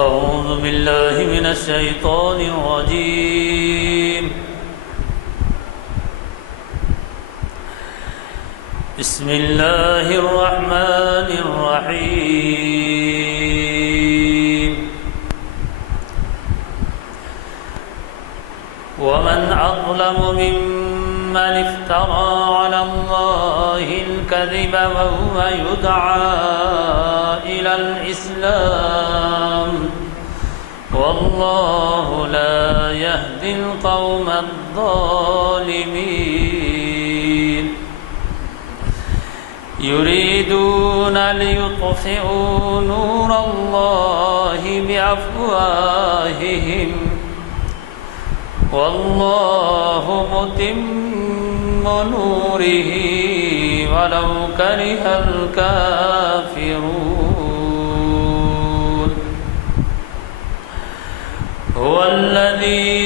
أعوذ بالله من الشيطان الرجيم. بسم الله الرحمن الرحيم. ومن أظلم ممن افترى على الله الكذب وهو يدعى إلى الإسلام والله لا يهدي القوم الظالمين. يريدون ليطفئوا نور الله بأفواههم والله متم نوره ولو كره الكافرون. هو الذي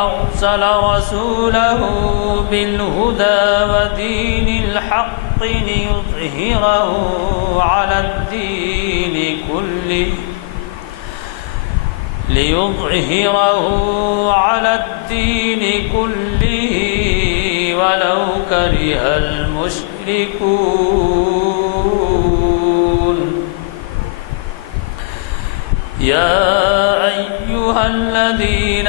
أرسل رسوله بالهدى ودين الحق ليظهره على الدين كله ولو كره المشركون. يا أيها الذين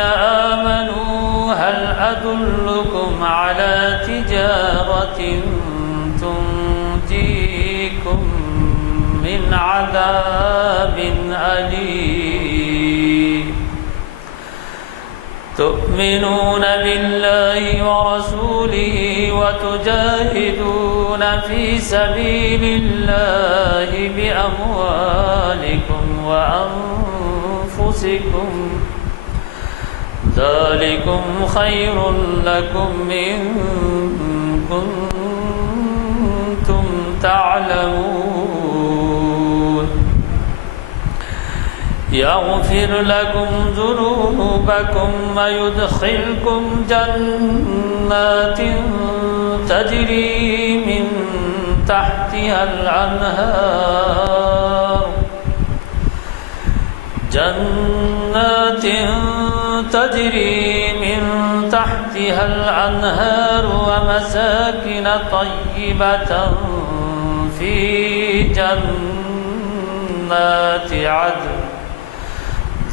آمنوا هل أدلكم على تجارة تنجيكم من عذاب أليم. تؤمنون بالله ورسوله وتجاهدون في سبيل الله بأموالكم وأنفسكم ذلكم خير لكم إن كنتم تعلمون. يغفر لكم ذنوبكم ويدخلكم جنات تجري من تحتها الأنهار ومساكن طيبة في جنات عدن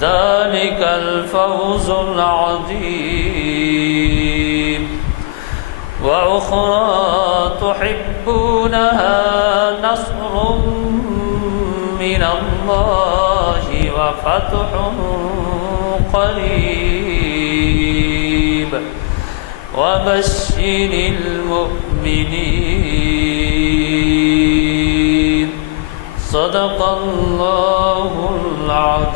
ذلك الفوز العظيم. وأخرى تحبونها نصر من الله وفتح قريب وبشر المؤمنين. صدق الله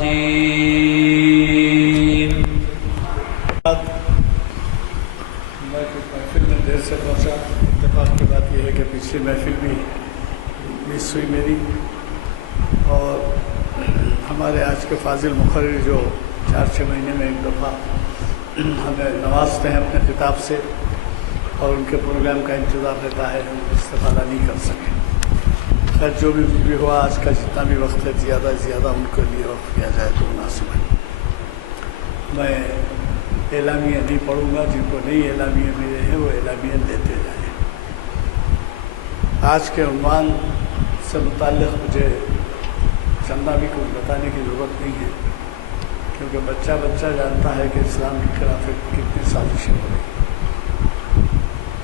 العظيم. میں کچھ محفل میں دیر سے پہنچا. اتفاق کی بات یہ ہے کہ پچھلی محفل بھی مس ہوئی میری، اور ہمارے آج کے فاضل مقرر جو 4-6 مہینے میں ایک دفعہ ہمیں نوازتے ہیں اپنے خطاب سے اور ان کے پروگرام کا انتظار رہتا ہے، ہم استفادہ نہیں کر سکے. خیر جو بھی ہوا، آج کا جتنا بھی وقت ہے زیادہ سے زیادہ ان کے لیے وقت کیا جائے تو مناسب ہے. میں اعلامیہ نہیں پڑھوں گا، جن کو نئی اعلامیہ ملے ہیں وہ اعلامیہ دیتے جائیں. آج کے عنوان سے متعلق مجھے چندہ بھی کچھ بتانے کی ضرورت نہیں ہے، کیونکہ بچہ جانتا ہے کہ اسلام کے خلاف کتنی سازشیں ہو رہی ہیں،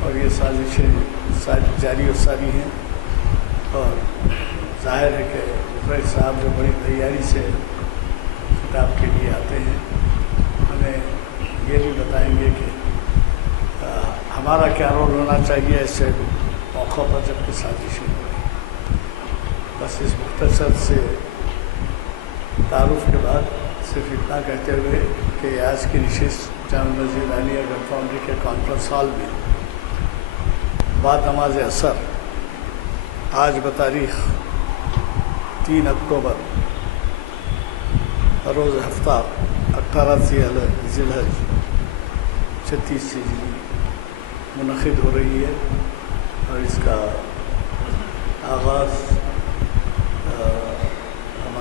اور یہ سازشیں جاری و ساری ہیں. اور ظاہر ہے کہ مفرد صاحب جو بڑی تیاری سے خطاب کے لیے آتے ہیں، ہمیں یہ بھی بتائیں گے کہ ہمارا کیا رول ہونا چاہیے ایسے موقع پر جب کہ سازشیں ہو رہی ہیں. بس اس مختصر سے تعارف کے بعد صرف اتنا کہتے ہوئے کہ آج کی نشست جامع مسجد عالیہ گن فاؤنڈری کے کانفرنس ہال میں بعد نماز عصر آج بتاریخ 3 اکتوبر روز ہفتہ 18 ذی الحج 36 ہجری منعقد ہو رہی ہے، اور اس کا آغاز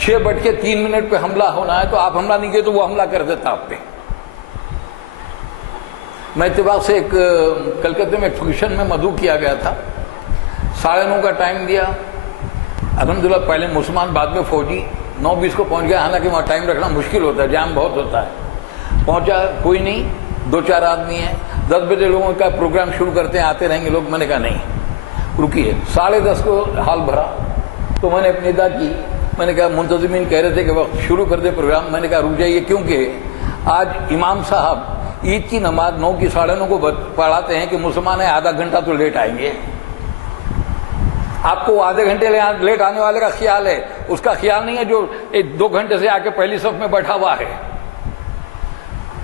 6:03 پہ حملہ ہونا ہے تو آپ حملہ نہیں کیے تو وہ حملہ کر دیتا آپ پہ. میں اتفاق سے ایک کلکتے میں ایک فنکشن میں مدعو کیا گیا تھا. 9:30 کا ٹائم دیا. الحمدللہ پہلے مسلمان بعد میں فوجی. 9:20 کو پہنچ گیا، حالانکہ وہاں ٹائم رکھنا مشکل ہوتا ہے، جام بہت ہوتا ہے. پہنچا، کوئی نہیں، 2-4 آدمی ہیں. 10 بجے لوگوں کا پروگرام شروع کرتے ہیں، آتے رہیں گے لوگ. میں نے کہا نہیں رکیے. 10:30 کو ہال بھرا تو میں نے اپنی ادا کی. میں نے کہا منتظمین کہہ رہے تھے کہ وقت شروع کر دے پروگرام. میں نے کہا رک جائیے، کیونکہ آج امام صاحب عید کی نماز 9 کی 9:30 کو پڑھاتے ہیں کہ مسلمان ہیں آدھا گھنٹہ تو لیٹ آئیں گے. آپ کو آدھے گھنٹے لیٹ آنے والے کا خیال ہے، اس کا خیال نہیں ہے جو 2 گھنٹے سے آ کے پہلی صف میں بیٹھا ہوا ہے.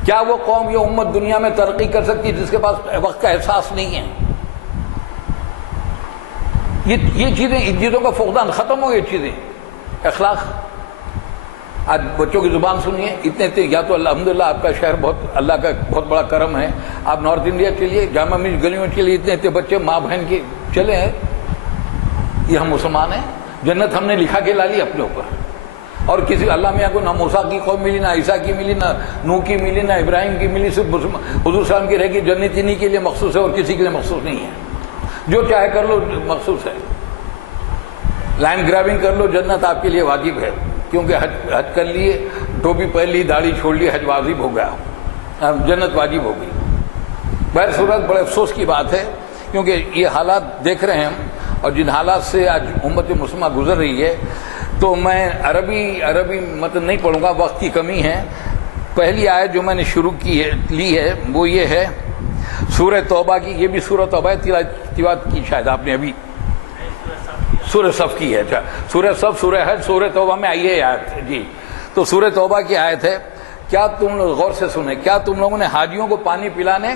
کیا وہ قوم یہ امت دنیا میں ترقی کر سکتی جس کے پاس وقت کا احساس نہیں ہے؟ یہ چیزیں، ان چیزوں کا فقدان ختم ہو. یہ چیزیں اخلاق. آج بچوں کی زبان سنیے، اتنے یا تو الحمدللہ آپ کا شہر بہت، اللہ کا بہت بڑا کرم ہے. آپ نارتھ انڈیا کے لیے جامع مسجد گلیوں کے لیے اتنے بچے ماں بہن کے چلے ہیں. یہ ہم مسلمان ہیں، جنت ہم نے لکھا کے لا لی اپنے اوپر. اور کسی اللہ میاں کو نہ موسیٰ کی قوم ملی، نہ عیسیٰ کی ملی، نہ نوح کی ملی، نہ ابراہیم کی ملی. صرف حضور صاحب کی رہے گی. جنت انہی کے لیے مخصوص ہے اور کسی کے لیے مخصوص نہیں ہے. جو چاہے کر لو، مخصوص ہے. لائن گرابنگ کر لو، جنت آپ کے لیے واجب ہے. کیونکہ حج کر لیے، ٹوپی پہن لی، داڑھی چھوڑ لی، حج واجب ہو گیا، جنت واجب ہو گئی. بہر صورت بڑے افسوس کی بات ہے، کیونکہ یہ حالات دیکھ رہے ہیں ہم، اور جن حالات سے آج امت مسلمہ گزر رہی ہے. تو میں عربی متن نہیں پڑھوں گا، وقت کی کمی ہے. پہلی آیت جو میں نے شروع لی ہے وہ یہ ہے سورہ توبہ کی. یہ بھی سورہ توبہ ہے، تلاوت کی شاید آپ نے ابھی. سورہ صف کی ہے. اچھا، سورہ صف، سورہ حج، سورہ توبہ میں آئی ہے آیت. جی، تو سورہ توبہ کی آیت ہے. کیا تم لوگ غور سے سنیں، کیا تم لوگوں نے حاجیوں کو پانی پلانے،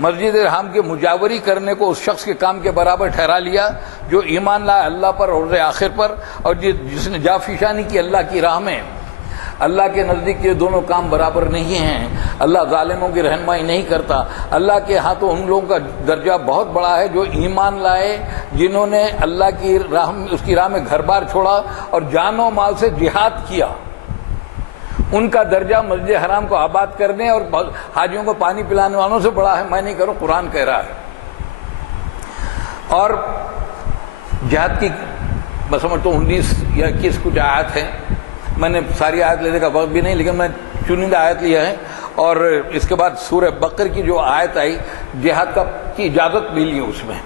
مسجد حرام کے مجاوری کرنے کو اس شخص کے کام کے برابر ٹھہرا لیا جو ایمان لائے اللہ پر اور روز آخر پر، اور جس نے جافشانی کی اللہ کی راہ میں؟ اللہ کے نزدیک یہ دونوں کام برابر نہیں ہیں. اللہ ظالموں کی رہنمائی نہیں کرتا. اللہ کے ہاں تو ان لوگوں کا درجہ بہت بڑا ہے جو ایمان لائے، جنہوں نے اللہ کی راہ میں، اس کی راہ میں گھر بار چھوڑا اور جان و مال سے جہاد کیا. ان کا درجہ مسجد حرام کو آباد کرنے اور حاجیوں کو پانی پلانے والوں سے بڑا ہے. میں نہیں کروں، قرآن کہہ رہا ہے. اور جہاد کی بس سمجھتا ہوں 19 یا 21 کچھ آیات ہیں. میں نے ساری آیت لینے کا وقت بھی نہیں، لیکن میں چنندہ آیت لیا ہے. اور اس کے بعد سورہ بقر کی جو آیت آئی، جہاد کی اجازت ملی ہے اس میں.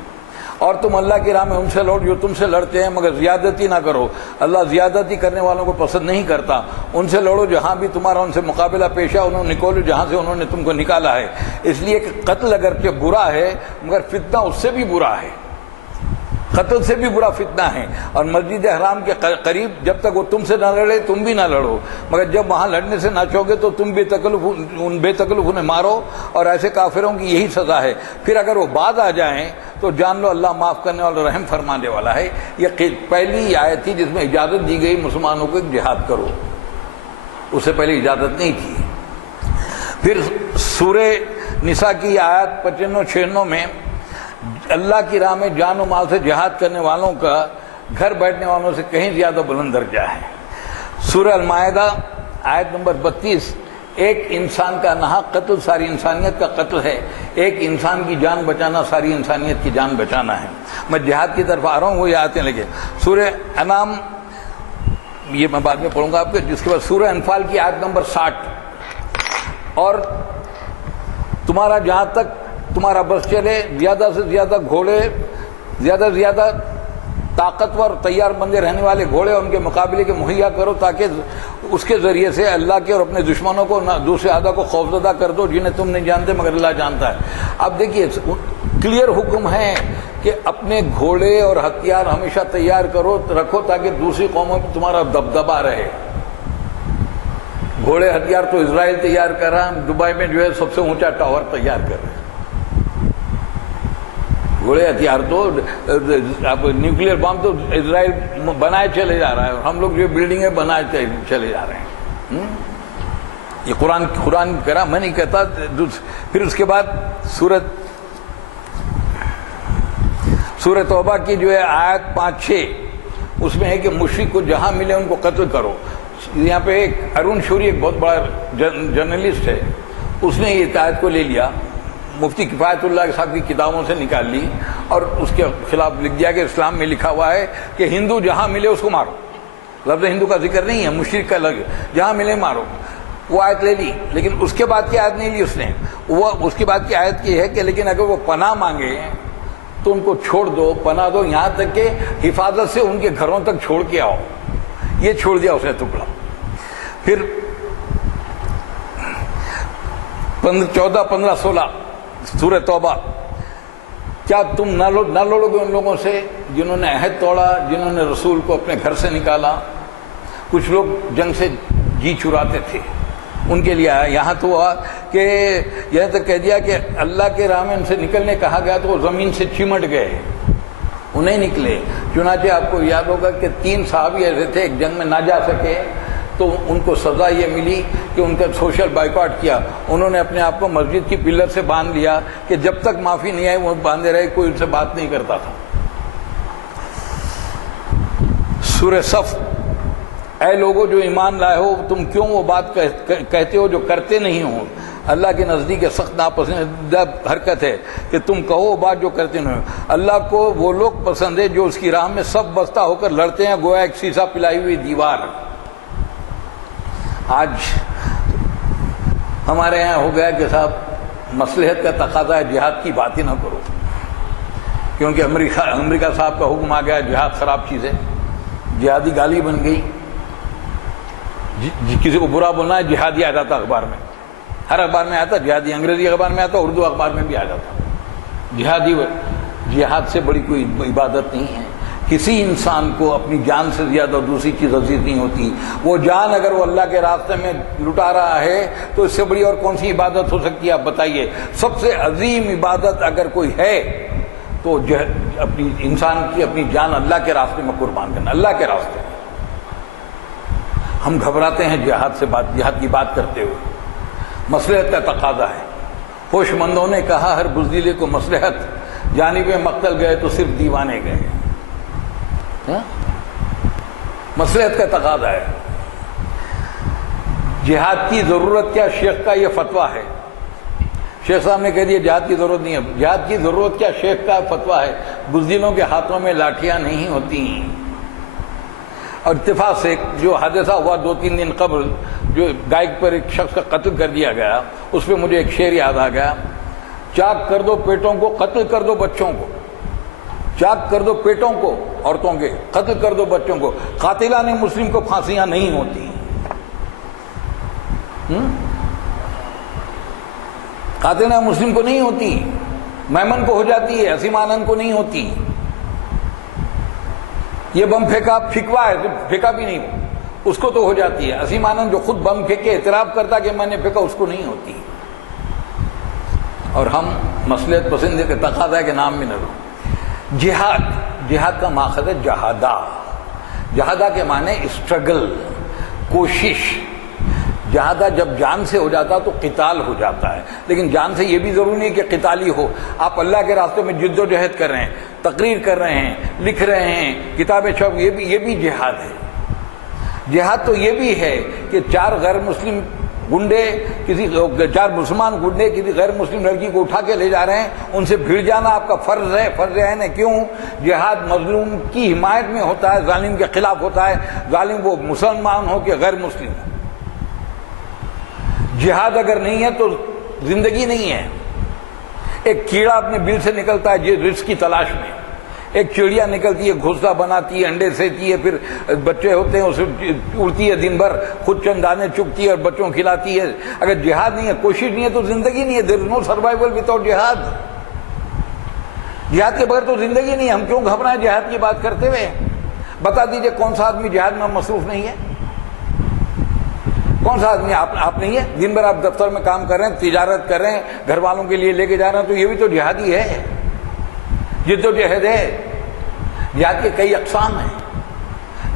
اور تم اللہ کی راہ میں ان سے لڑو جو تم سے لڑتے ہیں، مگر زیادتی نہ کرو. اللہ زیادتی کرنے والوں کو پسند نہیں کرتا. ان سے لڑو جہاں بھی تمہارا ان سے مقابلہ پیش ہے، انہوں نکولو جہاں سے انہوں نے تم کو نکالا ہے. اس لیے کہ قتل اگرچہ برا ہے مگر فتنہ اس سے بھی برا ہے. قتل سے بھی برا فتنہ ہے. اور مسجد حرام کے قریب جب تک وہ تم سے نہ لڑے تم بھی نہ لڑو، مگر جب وہاں لڑنے سے نہ چوکے تو تم بے تکلف انہیں مارو. اور ایسے کافروں کی یہی سزا ہے. پھر اگر وہ بعد آ جائیں تو جان لو اللہ معاف کرنے والا، رحم فرمانے والا ہے. یہ پہلی آیت تھی جس میں اجازت دی گئی مسلمانوں کو جہاد کرو. اس سے پہلے اجازت نہیں تھی. پھر سورہ نساء کی آیت 95-96 میں اللہ کی راہ میں جان و مال سے جہاد کرنے والوں کا گھر بیٹھنے والوں سے کہیں زیادہ بلند درجہ ہے. سورہ المائدہ آیت نمبر 32، ایک انسان کا ناحق قتل ساری انسانیت کا قتل ہے. ایک انسان کی جان بچانا ساری انسانیت کی جان بچانا ہے. میں جہاد کی طرف آ رہا ہوں، وہ یہ آتے لگے. سورہ انعام یہ میں بعد میں پڑھوں گا آپ کو. جس کے بعد سورہ انفال کی آیت نمبر 60، اور تمہارا جہاں تک تمہارا بس چلے زیادہ سے زیادہ گھوڑے، زیادہ سے زیادہ طاقتور تیار بندے رہنے والے گھوڑے ان کے مقابلے کے مہیا کرو، تاکہ اس کے ذریعے سے اللہ کے اور اپنے دشمنوں کو، دوسرے اعداء کو خوفزدہ کر دو جنہیں تم نہیں جانتے مگر اللہ جانتا ہے. اب دیکھیے کلیئر حکم ہے کہ اپنے گھوڑے اور ہتھیار ہمیشہ تیار رکھو تاکہ دوسری قوموں پہ تمہارا دبدبا رہے. گھوڑے ہتھیار تو اسرائیل تیار کر رہا ہے. دبئی میں جو ہے سب سے اونچا ٹاور تیار کر رہے ہیں. گھوڑے ہتھیار تو اب نیوکلیئر بم تو اسرائیل بنائے چلے جا رہا ہے، اور ہم لوگ جو بلڈنگیں بنائے چلے جا رہے ہیں. یہ قرآن کرا، میں نہیں کہتا. پھر اس کے بعد سورہ توبہ کی جو ہے آیت 5-6، اس میں ہے کہ مشرک کو جہاں ملے ان کو قتل کرو. یہاں پہ ایک ارون شوری ایک بہت بڑا جرنلسٹ ہے, اس نے یہ آیت کو لے لیا, مفتی کفایت اللہ صاحب کی کتابوں سے نکال لی اور اس کے خلاف لکھ دیا کہ اسلام میں لکھا ہوا ہے کہ ہندو جہاں ملے اس کو مارو. لفظ ہندو کا ذکر نہیں ہے, مشرک کا لفظ, جہاں ملے مارو. وہ آیت لے لی, لیکن اس کے بعد کی آیت نہیں لی اس نے. وہ اس کے بعد کی آیت کی ہے کہ لیکن اگر وہ پناہ مانگے تو ان کو چھوڑ دو, پناہ دو, یہاں تک کہ حفاظت سے ان کے گھروں تک چھوڑ کے آؤ. یہ چھوڑ دیا اس نے ٹکڑا. پھر 14, 15, 16 سورہ توبہ. کیا تم نہ لڑو گے ان لوگوں سے جنہوں نے عہد توڑا, جنہوں نے رسول کو اپنے گھر سے نکالا؟ کچھ لوگ جنگ سے جی چراتے تھے, ان کے لیے آیا. یہاں تو ہوا کہ یہاں تک کہہ دیا کہ اللہ کے راہ میں ان سے نکلنے کہا گیا تو وہ زمین سے چمٹ گئے, انہیں نکلے. چنانچہ آپ کو یاد ہوگا کہ 3 صحابی ایسے تھے, ایک جنگ میں نہ جا سکے تو ان کو سزا یہ ملی کہ ان کا سوشل بائیکاٹ کیا. انہوں نے اپنے آپ کو مسجد کی پلر سے باندھ لیا کہ جب تک معافی نہیں آئی وہ باندھے رہے, کوئی ان سے بات نہیں کرتا تھا. سورہ صف. اے لوگو جو ایمان لائے ہو, تم کیوں وہ بات کہتے ہو جو کرتے نہیں ہو؟ اللہ کے نزدیک سخت ناپسندیدہ حرکت ہے کہ تم کہو وہ بات جو کرتے نہیں ہو. اللہ کو وہ لوگ پسند ہے جو اس کی راہ میں سب بستہ ہو کر لڑتے ہیں, گویا ایک سیسا پلائی ہوئی دیوار. آج ہمارے یہاں ہو گیا کہ صاحب مصلحت کا تقاضا ہے, جہاد کی بات ہی نہ کرو, کیونکہ امریکہ صاحب کا حکم آ گیا جہاد خراب چیز ہے, جہادی گالی بن گئی. کسی کو برا بولنا ہے جہادی آ جاتا اخبار میں, ہر اخبار میں آتا جہادی, انگریزی اخبار میں آتا, اردو اخبار میں بھی آ جاتا جہادی. جہاد سے بڑی کوئی عبادت نہیں ہے. کسی انسان کو اپنی جان سے زیادہ دوسری چیز عزیز نہیں ہوتی. وہ جان اگر وہ اللہ کے راستے میں لٹا رہا ہے تو اس سے بڑی اور کون سی عبادت ہو سکتی ہے؟ آپ بتائیے. سب سے عظیم عبادت اگر کوئی ہے تو اپنی انسان کی اپنی جان اللہ کے راستے میں قربان کرنا, اللہ کے راستے میں. ہم گھبراتے ہیں جہاد کی بات کرتے ہوئے. مصلحت کا تقاضا ہے. ہوش مندوں نے کہا ہر بزدلے کو مصلحت, جانب مقتل گئے تو صرف دیوانے گئے. مصلحت کا تقاضا ہے. جہاد کی ضرورت کیا؟ شیخ کا یہ فتویٰ ہے. شیخ صاحب نے کہہ دیا جہاد کی ضرورت نہیں ہے. جہاد کی ضرورت کیا؟ شیخ کا فتویٰ ہے. بزدلوں کے ہاتھوں میں لاٹھیاں نہیں ہوتی. اور اتفاق سے جو حادثہ ہوا 2-3 دن قبل, جو گائیک پر ایک شخص کا قتل کر دیا گیا, اس پہ مجھے ایک شعر یاد آ گیا. چاک کر دو پیٹوں کو, قتل کر دو بچوں کو. چاک کر دو پیٹوں کو عورتوں کے, قتل کر دو بچوں کو. قاتلان مسلم کو پھانسیاں نہیں ہوتی. قاتلان مسلم کو نہیں ہوتی, میمن کو ہو جاتی ہے, اسیم آنند کو نہیں ہوتی. یہ بم پھینکوا ہے تو پھینکا بھی نہیں, اس کو تو ہو جاتی ہے. اسیم آنند جو خود بم پھینکے اعتراف کرتا کہ میں نے پھینکا, اس کو نہیں ہوتی. اور ہم مصلحت پسند کے تقاضا کے نام میں نہ لو. جہاد کا ماخذ ہے جہادہ. جہادہ کے معنی اسٹرگل, کوشش. جہادہ جب جان سے ہو جاتا تو قتال ہو جاتا ہے, لیکن جان سے یہ بھی ضروری نہیں کہ قتالی ہو. آپ اللہ کے راستے میں جد و جہد کر رہے ہیں, تقریر کر رہے ہیں, لکھ رہے ہیں, کتابیں چھپ, یہ بھی جہاد ہے. جہاد تو یہ بھی ہے کہ 4 غیر مسلم گنڈے, 4 مسلمان گنڈے کسی غیر مسلم لڑکی کو اٹھا کے لے جا رہے ہیں, ان سے بھیڑ جانا آپ کا فرض ہے, فرض عین ہے. کیوں؟ جہاد مظلوم کی حمایت میں ہوتا ہے, ظالم کے خلاف ہوتا ہے, ظالم وہ مسلمان ہو کہ غیر مسلم ہو. جہاد اگر نہیں ہے تو زندگی نہیں ہے. ایک کیڑا اپنے بل سے نکلتا ہے رزق کی تلاش میں, ایک چڑیا نکلتی ہے, گھونسلہ بناتی ہے, انڈے سیتی ہے, پھر بچے ہوتے ہیں, اسے اڑتی ہے دن بھر, خود چند دانے چگتی ہے اور بچوں کو کھلاتی ہے. اگر جہاد نہیں ہے, کوشش نہیں ہے تو زندگی نہیں ہے. دیر از نو سروائیول وداؤٹ جہاد. جہاد کے بغیر تو زندگی نہیں ہے. ہم کیوں گھبرائیں جہاد کی بات کرتے ہوئے؟ بتا دیجئے کون سا آدمی جہاد میں مصروف نہیں ہے؟ کون سا آدمی؟ آپ نہیں ہے. دن بھر آپ دفتر میں کام کر رہے ہیں, تجارت کر رہے ہیں, گھر والوں کے لیے لے کے جا رہے ہیں, تو یہ بھی تو جہادی ہے, جد و جہد ہے. جہاد کے کئی اقسام ہیں.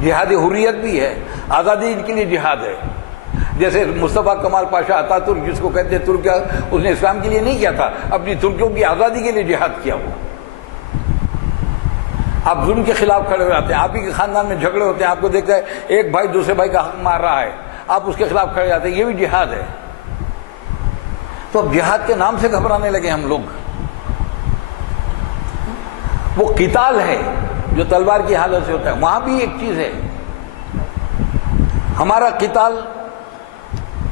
جہاد حریت بھی ہے, آزادی کے لیے جہاد ہے. جیسے مصطفیٰ کمال پاشا اتا ترک, جس کو کہتے ہیں ترکیا, اس نے اسلام کے لیے نہیں کیا تھا, اپنی ترکیوں کی آزادی کے لیے جہاد کیا. وہ آپ ظلم کے خلاف کھڑے ہو جاتے ہیں. آپ ہی کے خاندان میں جھگڑے ہوتے ہیں, آپ کو دیکھتا ہے ایک بھائی دوسرے بھائی کا حق مار رہا ہے, آپ اس کے خلاف کھڑے جاتے ہیں, یہ بھی جہاد ہے. تو اب جہاد کے نام سے گھبرانے لگے ہم لوگ. وہ قتال ہے جو تلوار کی حالت سے ہوتا ہے, وہاں بھی ایک چیز ہے. ہمارا قتال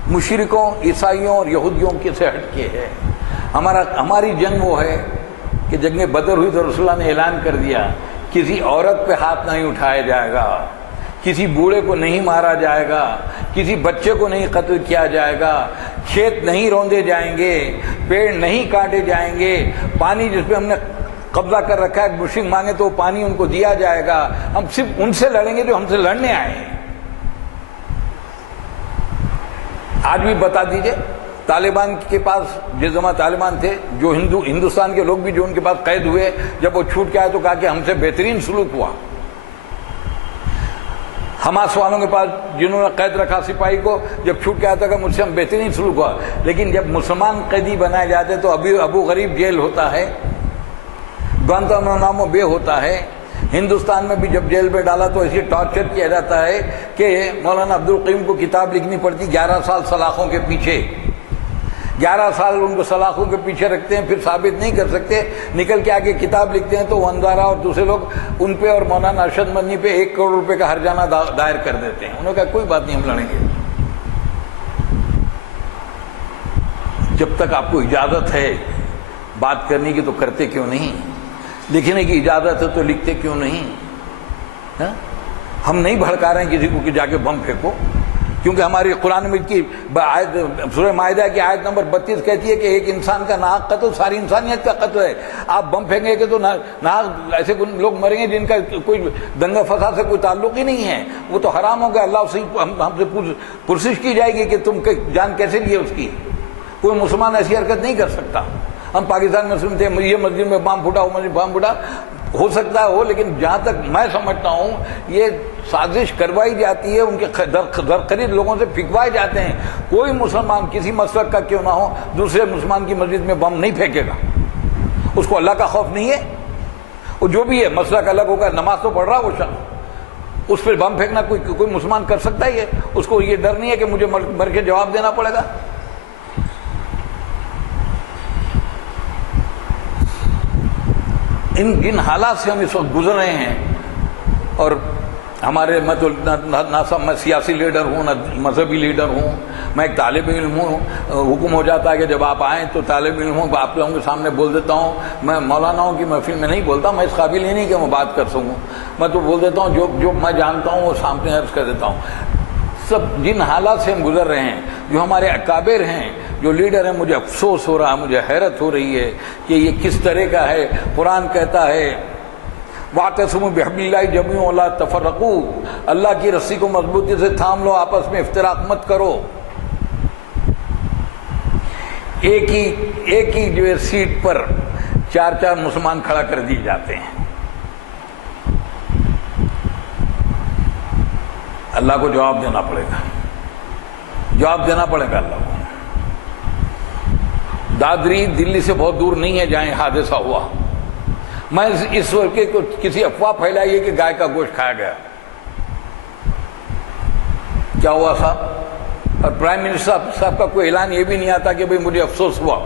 مشرکوں, عیسائیوں اور یہودیوں کے سے ہٹ کے ہے. ہماری جنگ وہ ہے کہ جنگ بدر ہوئی تو رسول اللہ نے اعلان کر دیا کسی عورت پہ ہاتھ نہیں اٹھایا جائے گا, کسی بوڑھے کو نہیں مارا جائے گا, کسی بچے کو نہیں قتل کیا جائے گا, کھیت نہیں روندے جائیں گے, پیڑ نہیں کاٹے جائیں گے, پانی جس پہ ہم نے قبضہ کر رکھا ہے مشرک مانگے تو وہ پانی ان کو دیا جائے گا. ہم صرف ان سے لڑیں گے جو ہم سے لڑنے آئے ہیں. آج بھی بتا دیجئے, طالبان کے پاس جس زمانہ طالبان تھے, جو ہندوستان کے لوگ بھی جو ان کے پاس قید ہوئے, جب وہ چھوٹ کے آئے تو کہا کہ ہم سے بہترین سلوک ہوا. حماس والوں کے پاس جنہوں نے قید رکھا سپاہی کو, جب چھوٹ کے آتا کہ مجھ سے ہم بہترین سلوک ہوا. لیکن جب مسلمان قیدی بنائے جاتے تو ابو غریب جیل ہوتا ہے, گوانتانامو بے ہوتا ہے. ہندوستان میں بھی جب جیل میں ڈالا تو ایسی ٹارچر کیا جاتا ہے کہ مولانا عبدالقیوم کو کتاب لکھنی پڑتی 11 سال سلاخوں کے پیچھے. 11 سال ان کو سلاخوں کے پیچھے رکھتے ہیں, پھر ثابت نہیں کر سکتے, نکل کے آگے کتاب لکھتے ہیں تو وہ انزارہ اور دوسرے لوگ ان پہ اور مولانا ارشد مدنی پہ 1 کروڑ روپے کا ہرجانہ دائر کر دیتے ہیں. انہوں نے کہا کوئی بات نہیں, ہم لڑیں گے. جب تک آپ کو اجازت ہے بات کرنے کی تو کرتے کیوں نہیں؟ لکھنے کی اجازت ہے تو لکھتے کیوں نہیں؟ ہم نہیں بھڑکا رہے ہیں کسی کو کہ جا کے بم پھینکو, کیونکہ ہماری قرآن مجید کی سورہ مائدہ کی آیت نمبر 32 کہتی ہے کہ ایک انسان کا ناحق قتل ساری انسانیت کا قتل ہے. آپ بم پھینکیں گے تو ناحق ایسے لوگ مریں گے جن کا کوئی دنگا فساد سے کوئی تعلق ہی نہیں ہے, وہ تو حرام ہو گیا. اللہ سے ہم سے پرسش کی جائے گی کہ تم جان کیسے لیے اس کی. کوئی مسلمان ایسی حرکت نہیں کر سکتا. ہم پاکستان میں مسلم تھے, یہ مسجد میں بام پھوٹا, وہ مسجد بام پھوٹا, ہو سکتا ہے ہو, لیکن جہاں تک میں سمجھتا ہوں یہ سازش کروائی جاتی ہے, ان کے درخرید لوگوں سے پھینکوائے جاتے ہیں. کوئی مسلمان کسی مسلک کا کیوں نہ ہو دوسرے مسلمان کی مسجد میں بم نہیں پھینکے گا. اس کو اللہ کا خوف نہیں ہے. وہ جو بھی ہے مسلک الگ ہوگا, نماز تو پڑھ رہا وہ شخص, اس پہ بم پھینکنا کوئی مسلمان کر سکتا ہے؟ اس کو یہ ڈر نہیں ہے کہ مجھے مر کے جواب دینا پڑے گا. جن حالات سے ہم اس وقت گزر رہے ہیں, اور ہمارے میں سیاسی لیڈر ہوں نہ مذہبی لیڈر ہوں, میں ایک طالب علم ہوں. حکم ہو جاتا ہے کہ جب آپ آئیں تو طالب علم ہوں, آپ لوگوں کے سامنے بول دیتا ہوں. میں مولاناؤں کی محفل میں نہیں بولتا, میں اس قابل ہی نہیں کہ میں بات کر سکوں. میں تو بول دیتا ہوں جو میں جانتا ہوں وہ سامنے عرض کر دیتا ہوں. سب جن حالات سے ہم گزر رہے ہیں, جو ہمارے اکابر ہیں, جو لیڈر ہیں, مجھے افسوس ہو رہا ہے, مجھے حیرت ہو رہی ہے کہ یہ کس طرح کا ہے. قرآن کہتا ہے وَاعْتَصِمُوا بِحَبْلِ اللَّهِ جَمِيعًا وَلَا تَفَرَّقُوا, اللہ کی رسی کو مضبوطی سے تھام لو, آپس میں افتراق مت کرو. ایک ہی جو ہے سیٹ پر 4 مسلمان کھڑا کر دیے جاتے ہیں. اللہ کو جواب دینا پڑے گا, جواب دینا پڑے گا اللہ کو. دادری دلی سے بہت دور نہیں ہے جہاں حادثہ ہوا. میں اس وقت کسی افواہ پھیلائی ہے کہ گائے کا گوشت کھایا گیا. کیا ہوا صاحب؟ اور پرائم منسٹر صاحب کا کوئی اعلان یہ بھی نہیں آتا کہ بھئی مجھے افسوس ہوا.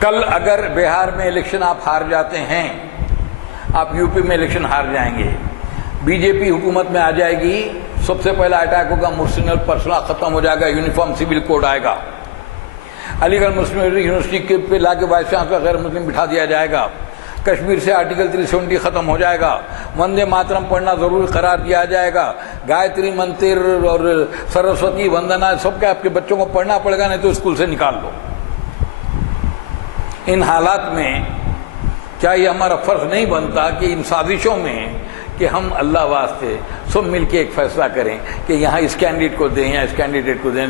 کل اگر بہار میں الیکشن آپ ہار جاتے ہیں, آپ یو پی میں الیکشن ہار جائیں گے, بی جے پی حکومت میں آ جائے گی, سب سے پہلا اٹیک ہوگا مرسنل پرسنل ختم ہو جائے گا, یونیفارم سول کوڈ آئے گا. علی گڑھ مسلم یونیورسٹی کے پہ لا کے وائس چانسلر غیر مسلم بٹھا دیا جائے گا. کشمیر سے آرٹیکل 370 ختم ہو جائے گا. وندے ماترم پڑھنا ضروری قرار دیا جائے گا. گایتری منتر اور سرسوتی وندنا سب کے آپ کے بچوں کو پڑھنا پڑے گا, نہیں تو اسکول سے نکال دو. ان حالات میں کیا یہ ہمارا فرض نہیں بنتا کہ ان سازشوں میں کہ ہم اللہ واسطے سب مل کے ایک فیصلہ کریں کہ یہاں اس کینڈیڈیٹ کو دیں یا اس کینڈیڈیٹ کو دیں.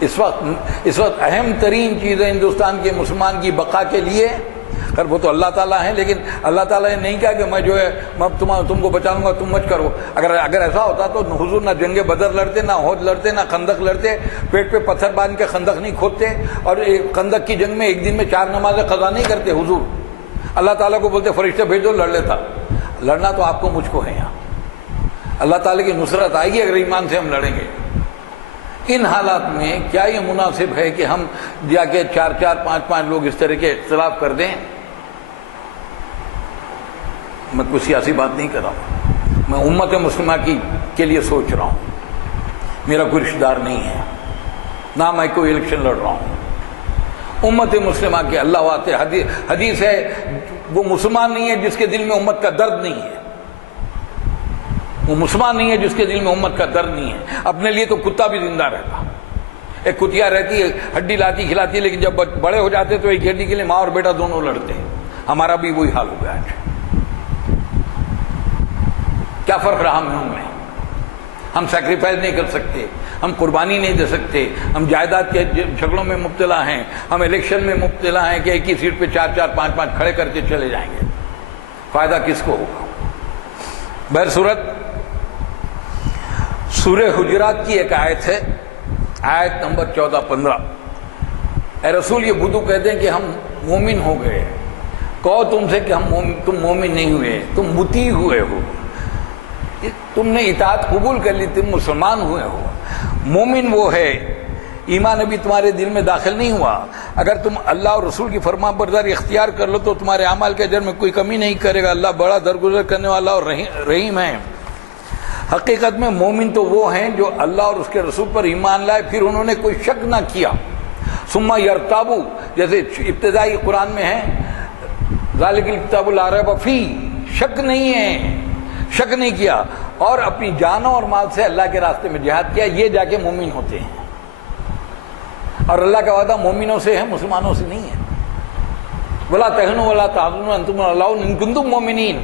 اس وقت اہم ترین چیز ہے ہندوستان کے مسلمان کی بقا کے لیے. خیر وہ تو اللہ تعالیٰ ہیں, لیکن اللہ تعالیٰ نے نہیں کہا کہ میں جو ہے میں تم کو بچاؤں گا, تم مت کرو. اگر ایسا ہوتا تو حضور نہ جنگ بدر لڑتے, نہ احد لڑتے, نہ خندق لڑتے, پیٹ پہ پتھر باندھ کے خندق نہیں کھودتے, اور خندق کی جنگ میں ایک دن میں 4 نمازیں قضا نہیں کرتے حضور. اللہ تعالیٰ کو بولتے فرشتے بھیجو لڑ لیتا. لڑنا تو آپ کو مجھ کو ہے یہاں. اللہ تعالیٰ کی نصرت آئے گی اگر ایمان سے ہم لڑیں گے. ان حالات میں کیا یہ مناسب ہے کہ ہم جا کے 4 5 لوگ اس طرح کے اختلاف کر دیں؟ میں کوئی سیاسی بات نہیں کر رہا ہوں، میں امت مسلمہ کے لیے سوچ رہا ہوں. میرا کوئی رشتہ دار نہیں ہے، نہ میں کوئی الیکشن لڑ رہا ہوں. امت مسلمہ کے اللہ واسطے حدیث ہے، وہ مسلمان نہیں ہے جس کے دل میں امت کا درد نہیں ہے. وہ مسلمان نہیں ہے جس کے دل میں امت کا درد نہیں ہے. اپنے لیے تو کتا بھی زندہ رہتا. ایک کتیا رہتی ہے، ہڈی لاتی کھلاتی ہے، لیکن جب بڑے ہو جاتے تو ایک ہڈی کے لیے ماں اور بیٹا دونوں لڑتے ہیں. ہمارا بھی وہی حال ہو گیا ہے. کیا فرق رہا ہم ان میں؟ ہم سیکریفائز نہیں کر سکتے، ہم قربانی نہیں دے سکتے، ہم جائیداد کے جھگڑوں میں مبتلا ہیں، ہم الیکشن میں مبتلا ہیں کہ ایک ہی سیٹ پہ 4 5 کھڑے کر کے چلے جائیں گے. فائدہ کس کو ہوگا؟ بہرصورت سورہ حجرات کی ایک آیت ہے، آیت نمبر 14-15. اے رسول، یہ بدو کہتے ہیں کہ ہم مومن ہو گئے. کہو تم سے کہ تم مومن نہیں ہوئے، تم مطیع ہوئے ہو، تم نے اطاعت قبول کر لی، تم مسلمان ہوئے ہو. مومن وہ ہے، ایمان ابھی تمہارے دل میں داخل نہیں ہوا. اگر تم اللہ اور رسول کی فرما برداری اختیار کر لو تو تمہارے اعمال کے اجر میں کوئی کمی نہیں کرے گا. اللہ بڑا درگزر کرنے والا اور رحیم ہے. حقیقت میں مومن تو وہ ہیں جو اللہ اور اس کے رسول پر ایمان لائے، پھر انہوں نے کوئی شک نہ کیا. ثم یرتابو، جیسے ابتدائی قرآن میں ہے ذالک الکتاب لا ریب فیہ، شک نہیں ہے، شک نہیں کیا، اور اپنی جانوں اور مال سے اللہ کے راستے میں جہاد کیا. یہ جا کے مومن ہوتے ہیں. اور اللہ کا وعدہ مومنوں سے ہے، مسلمانوں سے نہیں ہے. وَلَا تَهِنُوا وَلَا تَحْزَنُوا وَأَنْتُمُ الْأَعْلَوْنَ إِن كُنتُم مُؤْمِنِينَ.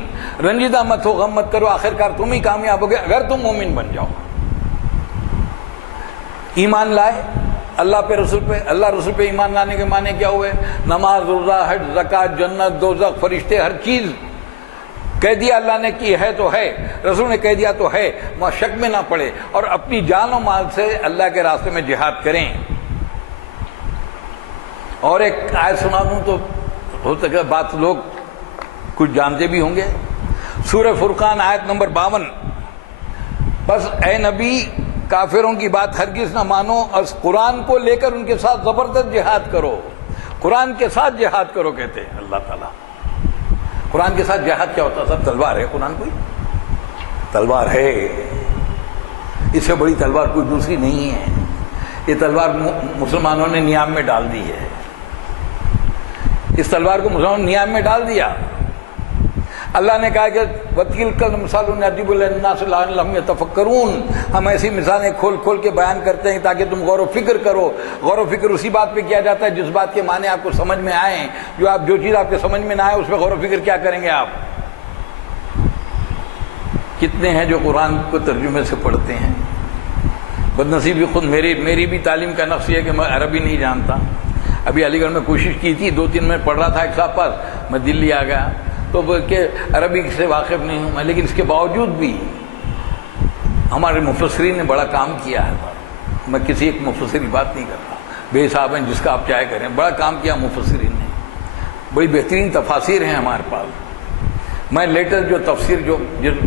رنجیدہ مت ہو، غم مت کرو، آخر کار تم ہی کامیاب ہوگے اگر تم مومن بن جاؤ. ایمان لائے اللہ پہ، رسول پہ. اللہ رسول پہ ایمان لانے کے معنی کیا ہوئے؟ نماز، روزہ، حج، زکوٰۃ، جنت، دوزخ، فرشتے، ہر چیز کہہ دیا اللہ نے کی ہے تو ہے، رسول نے کہہ دیا تو ہے، وہاں شک میں نہ پڑے، اور اپنی جان و مال سے اللہ کے راستے میں جہاد کریں. اور ایک آیت سنا دوں تو ہو سکے بات لوگ کچھ جانتے بھی ہوں گے. سورہ فرقان آیت نمبر 52. بس اے نبی، کافروں کی بات ہرگز نہ مانو اور قرآن کو لے کر ان کے ساتھ زبردست جہاد کرو. قرآن کے ساتھ جہاد کرو کہتے ہیں اللہ تعالیٰ. قرآن کے ساتھ جہاد کیا ہوتا ہے؟ سب تلوار ہے. قرآن کوئی تلوار ہے، اس سے بڑی تلوار کوئی دوسری نہیں ہے. یہ تلوار مسلمانوں نے نیام میں ڈال دی ہے. اس تلوار کو مسلمانوں نے نیام میں ڈال دیا. اللہ نے کہا کہ وَتِلْكَ الْأَمْثَالُ نَضْرِبُهَا لِلنَّاسِ لَعَلَّهُمْ يَتَفَكَّرُونَ. ہم ایسی مثالیں کھول کھول کے بیان کرتے ہیں تاکہ تم غور و فکر کرو. غور و فکر اسی بات پہ کیا جاتا ہے جس بات کے معنی آپ کو سمجھ میں آئیں. جو چیز آپ کے سمجھ میں نہ آئے اس پہ غور و فکر کیا کریں گے آپ؟ کتنے ہیں جو قرآن کو ترجمے سے پڑھتے ہیں؟ بدنصیبی خود میری بھی تعلیم کا نقص یہ ہے کہ میں عربی نہیں جانتا. ابھی علی گڑھ میں کوشش کی تھی، 2-3 میں پڑھ رہا تھا ایک صاحب پاس، میں دلی آ گیا تو کہ عربی سے واقف نہیں ہوں میں. لیکن اس کے باوجود بھی ہمارے مفسرین نے بڑا کام کیا ہے. میں کسی ایک مفسر کی بات نہیں کرتا، بے حساب ہیں جس کا آپ چاہے کریں. بڑا کام کیا مفسرین نے، بڑی بہترین تفاسیر ہیں ہمارے پاس. میں لیٹر جو تفسیر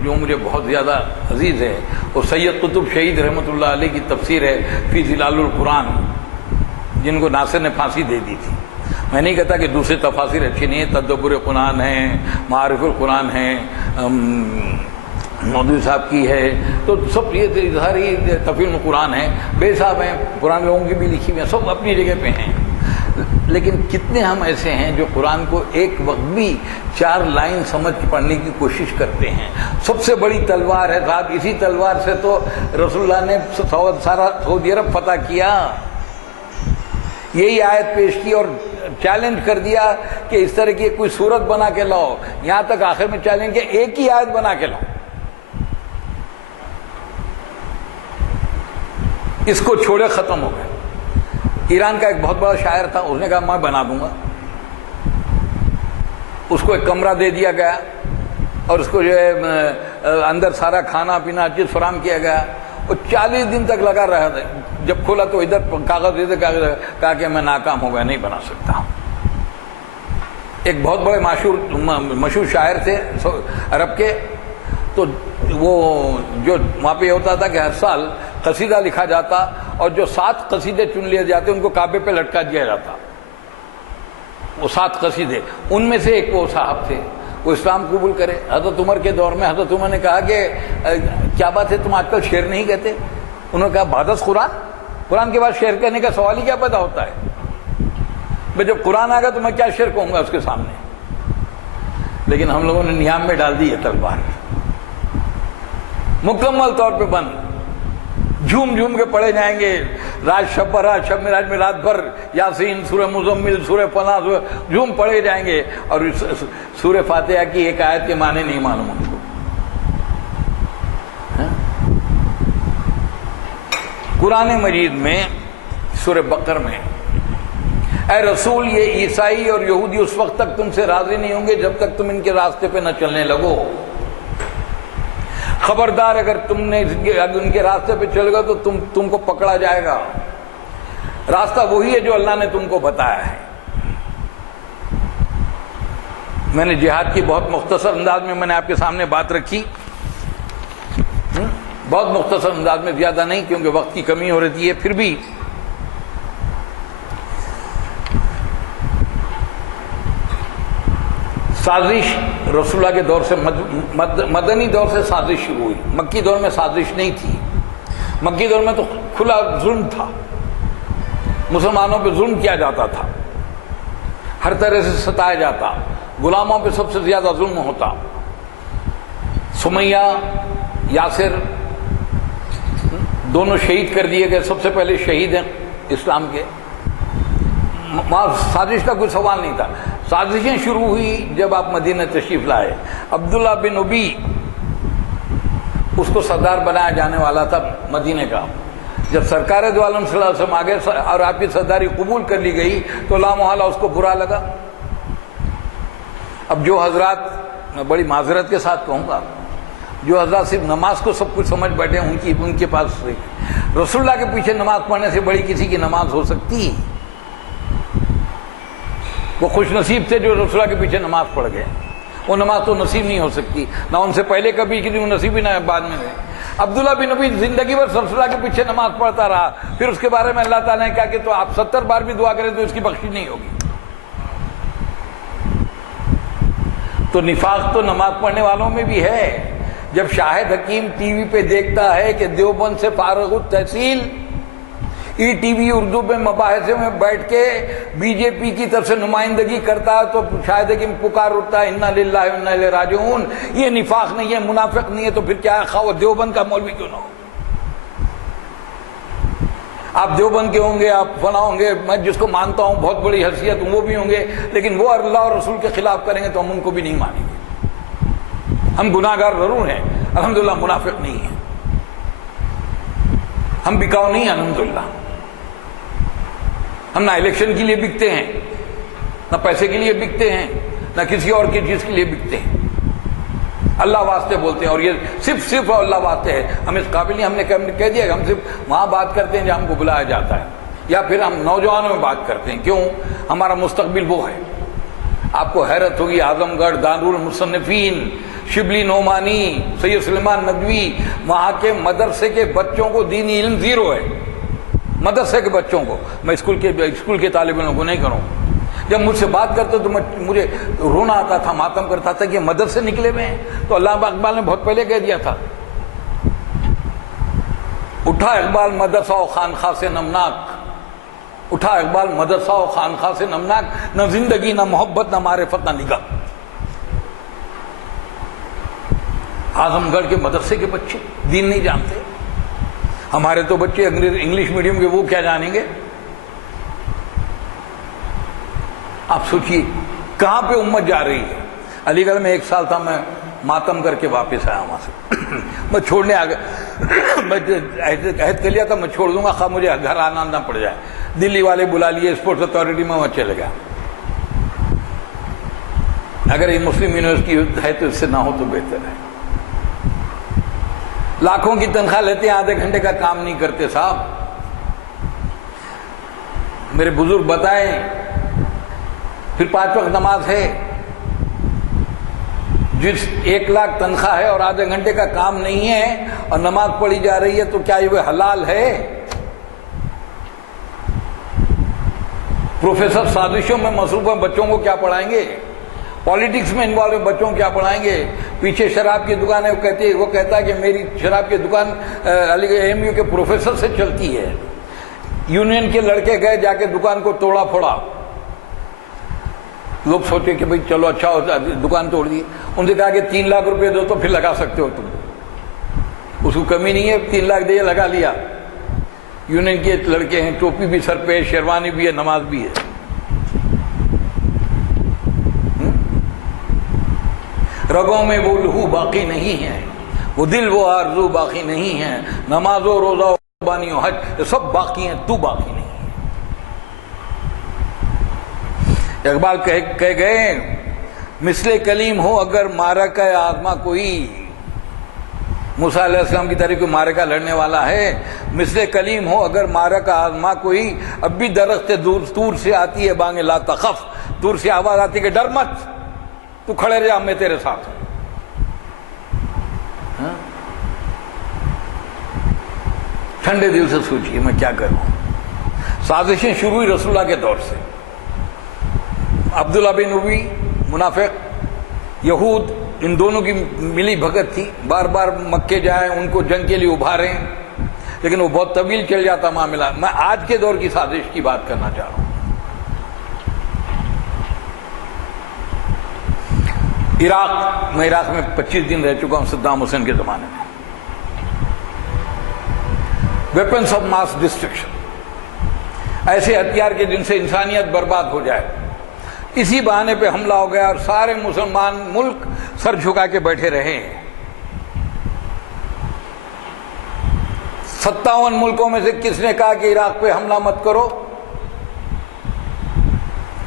جو مجھے بہت زیادہ عزیز ہے وہ سید قطب شہید رحمۃ اللہ علیہ کی تفسیر ہے فی ظلال القرآن، جن کو ناصر نے پھانسی دے دی تھی. میں نہیں کہتا کہ دوسرے تفاسیر اچھی نہیں ہیں، تدبر قرآن ہے، معارف القرآن ہے، مودودی صاحب کی ہے، تو سب یہ ساری تفسیر قرآن ہے. بے صاحب ہیں، قرآن لوگوں کی بھی لکھی ہوئی ہیں، سب اپنی جگہ پہ ہیں. لیکن کتنے ہم ایسے ہیں جو قرآن کو ایک وقت بھی 4 لائن سمجھ کے پڑھنے کی کوشش کرتے ہیں؟ سب سے بڑی تلوار ہے صاحب. اسی تلوار سے تو رسول اللہ نے سارا سعودی عرب فتح کیا. یہی آیت پیش کی اور چیلنج کر دیا کہ اس طرح کی کوئی صورت بنا کے لاؤ. یہاں تک آخر میں چیلنج کہ ایک ہی آیت بنا کے لاؤ. اس کو چھوڑے ختم ہو گئے. ایران کا ایک بہت بڑا شاعر تھا، اس نے کہا میں بنا دوں گا. اس کو ایک کمرہ دے دیا گیا اور اس کو جو ہے اندر سارا کھانا پینا چیز فراہم کیا گیا. وہ 40 دن تک لگا رہا تھا. جب کھولا تو ادھر کاغذ کہا کہ میں ناکام ہو گیا، نہیں بنا سکتا. ایک بہت بڑے مشہور شاعر تھے عرب کے، تو وہ جو وہاں پہ یہ ہوتا تھا کہ ہر سال قصیدہ لکھا جاتا اور جو 7 قصیدے چن لیے جاتے ان کو کعبے پہ لٹکا دیا جاتا، وہ 7 قصیدے، ان میں سے ایک وہ صاحب تھے، وہ اسلام قبول کرے۔ حضرت عمر کے دور میں حضرت عمر نے کہا کہ کیا بات ہے تم آج کل شعر نہیں کہتے؟ انہوں نے کہا بادس قرآن کے بعد شعر کہنے کا سوال ہی کیا پیدا ہوتا ہے؟ میں جب قرآن آ گا تو میں کیا شعر کہوں گا اس کے سامنے؟ لیکن ہم لوگوں نے نیام میں ڈال دی ہے تلوار، مکمل طور پہ بند، جھوم جھوم کے پڑھے جائیں گے، شب معراج میں رات بھر یاسین، سورہ مزمل، سورہ فلاں جھوم پڑھے جائیں گے، اور سورہ فاتحہ کی ایک آیت کے معنی نہیں معلوم ان کو۔ قرآن مجید میں سورہ بقرہ میں اے رسول یہ عیسائی اور یہودی اس وقت تک تم سے راضی نہیں ہوں گے جب تک تم ان کے راستے پہ نہ چلنے لگو، خبردار اگر تم نے ان کے راستے پہ چلے گا تو تم کو پکڑا جائے گا، راستہ وہی ہے جو اللہ نے تم کو بتایا ہے۔ میں نے جہاد کی بہت مختصر انداز میں نے آپ کے سامنے بات رکھی، بہت مختصر انداز میں، زیادہ نہیں کیونکہ وقت کی کمی ہو رہی ہے، پھر بھی سازش رسول اللہ کے دور سے مدنی دور سے سازش شروع ہوئی، مکی دور میں سازش نہیں تھی، مکی دور میں تو کھلا ظلم تھا، مسلمانوں پہ ظلم کیا جاتا تھا، ہر طرح سے ستایا جاتا، غلاموں پہ سب سے زیادہ ظلم ہوتا، سمیہ یاسر دونوں شہید کر دیے گئے، سب سے پہلے شہید ہیں اسلام کے، وہاں سازش کا کوئی سوال نہیں تھا۔ سازشیں شروع ہوئی جب آپ مدینہ تشریف لائے، عبداللہ بن ابی اس کو سردار بنایا جانے والا تھا مدینہ کا، جب سرکار دو عالم صلی اللہ علیہ وسلم آگے اور آپ کی سرداری قبول کر لی گئی تو لا محالہ اس کو برا لگا۔ اب جو حضرات، میں بڑی معذرت کے ساتھ کہوں گا، جو حضرات صرف نماز کو سب کچھ سمجھ بیٹھے ان کے پاس رسول اللہ کے پیچھے نماز پڑھنے سے بڑی کسی کی نماز ہو سکتی؟ وہ خوش نصیب تھے جو رسول اللہ کے پیچھے نماز پڑھ گئے، وہ نماز تو نصیب نہیں ہو سکتی، نہ ان سے پہلے کبھی کسی نصیب ہی نہ بعد میں نہیں۔ عبداللہ بن نبی زندگی بھر رسول اللہ کے پیچھے نماز پڑھتا رہا، پھر اس کے بارے میں اللہ تعالیٰ نے کہا کہ تو آپ 70 بار بھی دعا کریں تو اس کی بخشش نہیں ہوگی۔ تو نفاق تو نماز پڑھنے والوں میں بھی ہے۔ جب شاہد حکیم ٹی وی پہ دیکھتا ہے کہ دیوبند سے فارغ التحصیل ای ٹی وی اردو میں مباحثے میں بیٹھ کے بی جے پی کی طرف سے نمائندگی کرتا ہے تو شاہد حکیم پکار اٹھتا ہے انا للہ و انا الیہ راجعون۔ یہ نفاق نہیں ہے، منافق نہیں ہے، تو پھر کیا خواہ دیوبند کا مولوی کیوں نہ ہو؟ آپ دیوبند کے ہوں گے، آپ فلاں ہوں گے، میں جس کو مانتا ہوں بہت بڑی حیثیت وہ بھی ہوں گے، لیکن وہ اللہ اور رسول کے خلاف کریں گے تو ہم ان کو بھی نہیں مانیں گے۔ ہم گناہ گار ضرور ہیں، الحمدللہ منافق نہیں ہیں، ہم بکاؤ نہیں ہیں الحمدللہ، ہم نہ الیکشن کے لیے بکتے ہیں، نہ پیسے کے لیے بکتے ہیں، نہ کسی اور کی چیز کے لیے بکتے ہیں، اللہ واسطے بولتے ہیں، اور یہ صرف اللہ واسطے ہے۔ ہم اس قابل نہیں، ہم نے کہہ دیا کہ ہم صرف وہاں بات کرتے ہیں جہاں ہم کو بلایا جاتا ہے، یا پھر ہم نوجوانوں میں بات کرتے ہیں، کیوں؟ ہمارا مستقبل وہ ہے۔ آپ کو حیرت ہوگی، اعظم گڑھ دارالمصنفین، شبلی نعمانی، سید سلیمان ندوی، وہاں کے مدرسے کے بچوں کو دینی علم زیرو ہے، مدرسے کے بچوں کو، میں اسکول کے طالب علموں کو نہیں کروں۔ جب مجھ سے بات کرتے تو مجھے رونا آتا تھا، ماتم کرتا تھا کہ مدرسے نکلے ہوئے ہیں، تو علامہ اقبال نے بہت پہلے کہہ دیا تھا، اٹھا اقبال مدرسہ و خانخواہ سے نمناک، اٹھا اقبال مدرسہ و خانخواہ سے نمناک، نہ زندگی نہ محبت نہ معرفت نہ نگاہ۔ اعظم گڑھ کے مدرسے کے بچے دین نہیں جانتے، ہمارے تو بچے انگلش میڈیم کے وہ کیا جانیں گے؟ آپ سوچئے کہاں پہ امت جا رہی ہے۔ علی گڑھ میں 1 سال تھا، میں ماتم کر کے واپس آیا وہاں سے، میں چھوڑنے آ گیا، میں عہد کر لیا تھا میں چھوڑ دوں گا خواہ مجھے گھر آنا نہ پڑ جائے، دلی والے بلا لیے اسپورٹس اتھارٹی میں، وہاں چلے گیا۔ اگر یہ مسلم یونیورسٹی ہے تو اس سے نہ ہو تو بہتر ہے۔ لاکھوں کی تنخواہ لیتے ہیں، آدھے گھنٹے کا کام نہیں کرتے صاحب۔ میرے بزرگ بتائیں پھر 5 وقت نماز ہے. جس 1 لاکھ تنخواہ ہے اور آدھے گھنٹے کا کام نہیں ہے اور نماز پڑھی جا رہی ہے تو کیا یہ حلال ہے؟ پروفیسر سازشوں میں مصروف ہیں، بچوں کو کیا پڑھائیں گے؟ پالیٹکس میں انوالو ہیں، بچوں کو کیا پڑھائیں گے؟ پیچھے شراب کی دکان ہے، وہ کہتا ہے کہ میری شراب کی دکان علی گڑھ AMU کے پروفیسر سے چلتی ہے. یونین کے لڑکے گئے، جا کے دکان کو توڑا پھوڑا. لوگ سوچے کہ بھئی چلو اچھا ہوتا، دکان توڑ دی. ان سے کہا کہ 3 لاکھ روپے دو تو پھر لگا سکتے ہو تم. اس کو کمی نہیں ہے، 3 لاکھ دے لگا لیا. یونین کے لڑکے ہیں، ٹوپی بھی سر پہ، شیروانی بھی ہے، نماز بھی ہے. رگوں میں وہ لہو باقی نہیں ہے، وہ دل وہ آرزو باقی نہیں ہے. نماز و روزہ و قربانی و حج یہ سب باقی ہیں، تو باقی نہیں ہے. اقبال کہہ گئے مثل کلیم ہو اگر معرکہ آزما کوئی. موسیٰ علیہ السلام کی طرح کوئی معرکہ لڑنے والا ہے. مثل کلیم ہو اگر معرکہ آزما کوئی، اب بھی درخت دور سے آتی ہے بانگ لا تخف. دور سے آواز آتی ہے کہ ڈر مت، تو کھڑے رہا، میں تیرے ساتھ ہوں. ٹھنڈے دل سے سوچیے میں کیا کروں. سازشیں شروع ہوئی رسول اللہ کے دور سے. عبداللہ بن ابی منافق، یہود، ان دونوں کی ملی بھگت تھی. بار بار مکے جائیں، ان کو جنگ کے لیے ابھاریں، لیکن وہ بہت طویل چل جاتا معاملہ. میں آج کے دور کی سازش کی بات کرنا چاہ رہا ہوں. عراق میں 25 دن رہ چکا ہوں صدام حسین کے زمانے میں. ویپنز آف ماس ڈسٹرکشن، ایسے ہتھیار کے جن سے انسانیت برباد ہو جائے. اسی بہانے پہ حملہ ہو گیا اور سارے مسلمان ملک سر جھکا کے بیٹھے رہے. 57 ملکوں میں سے کس نے کہا کہ عراق پہ حملہ مت کرو؟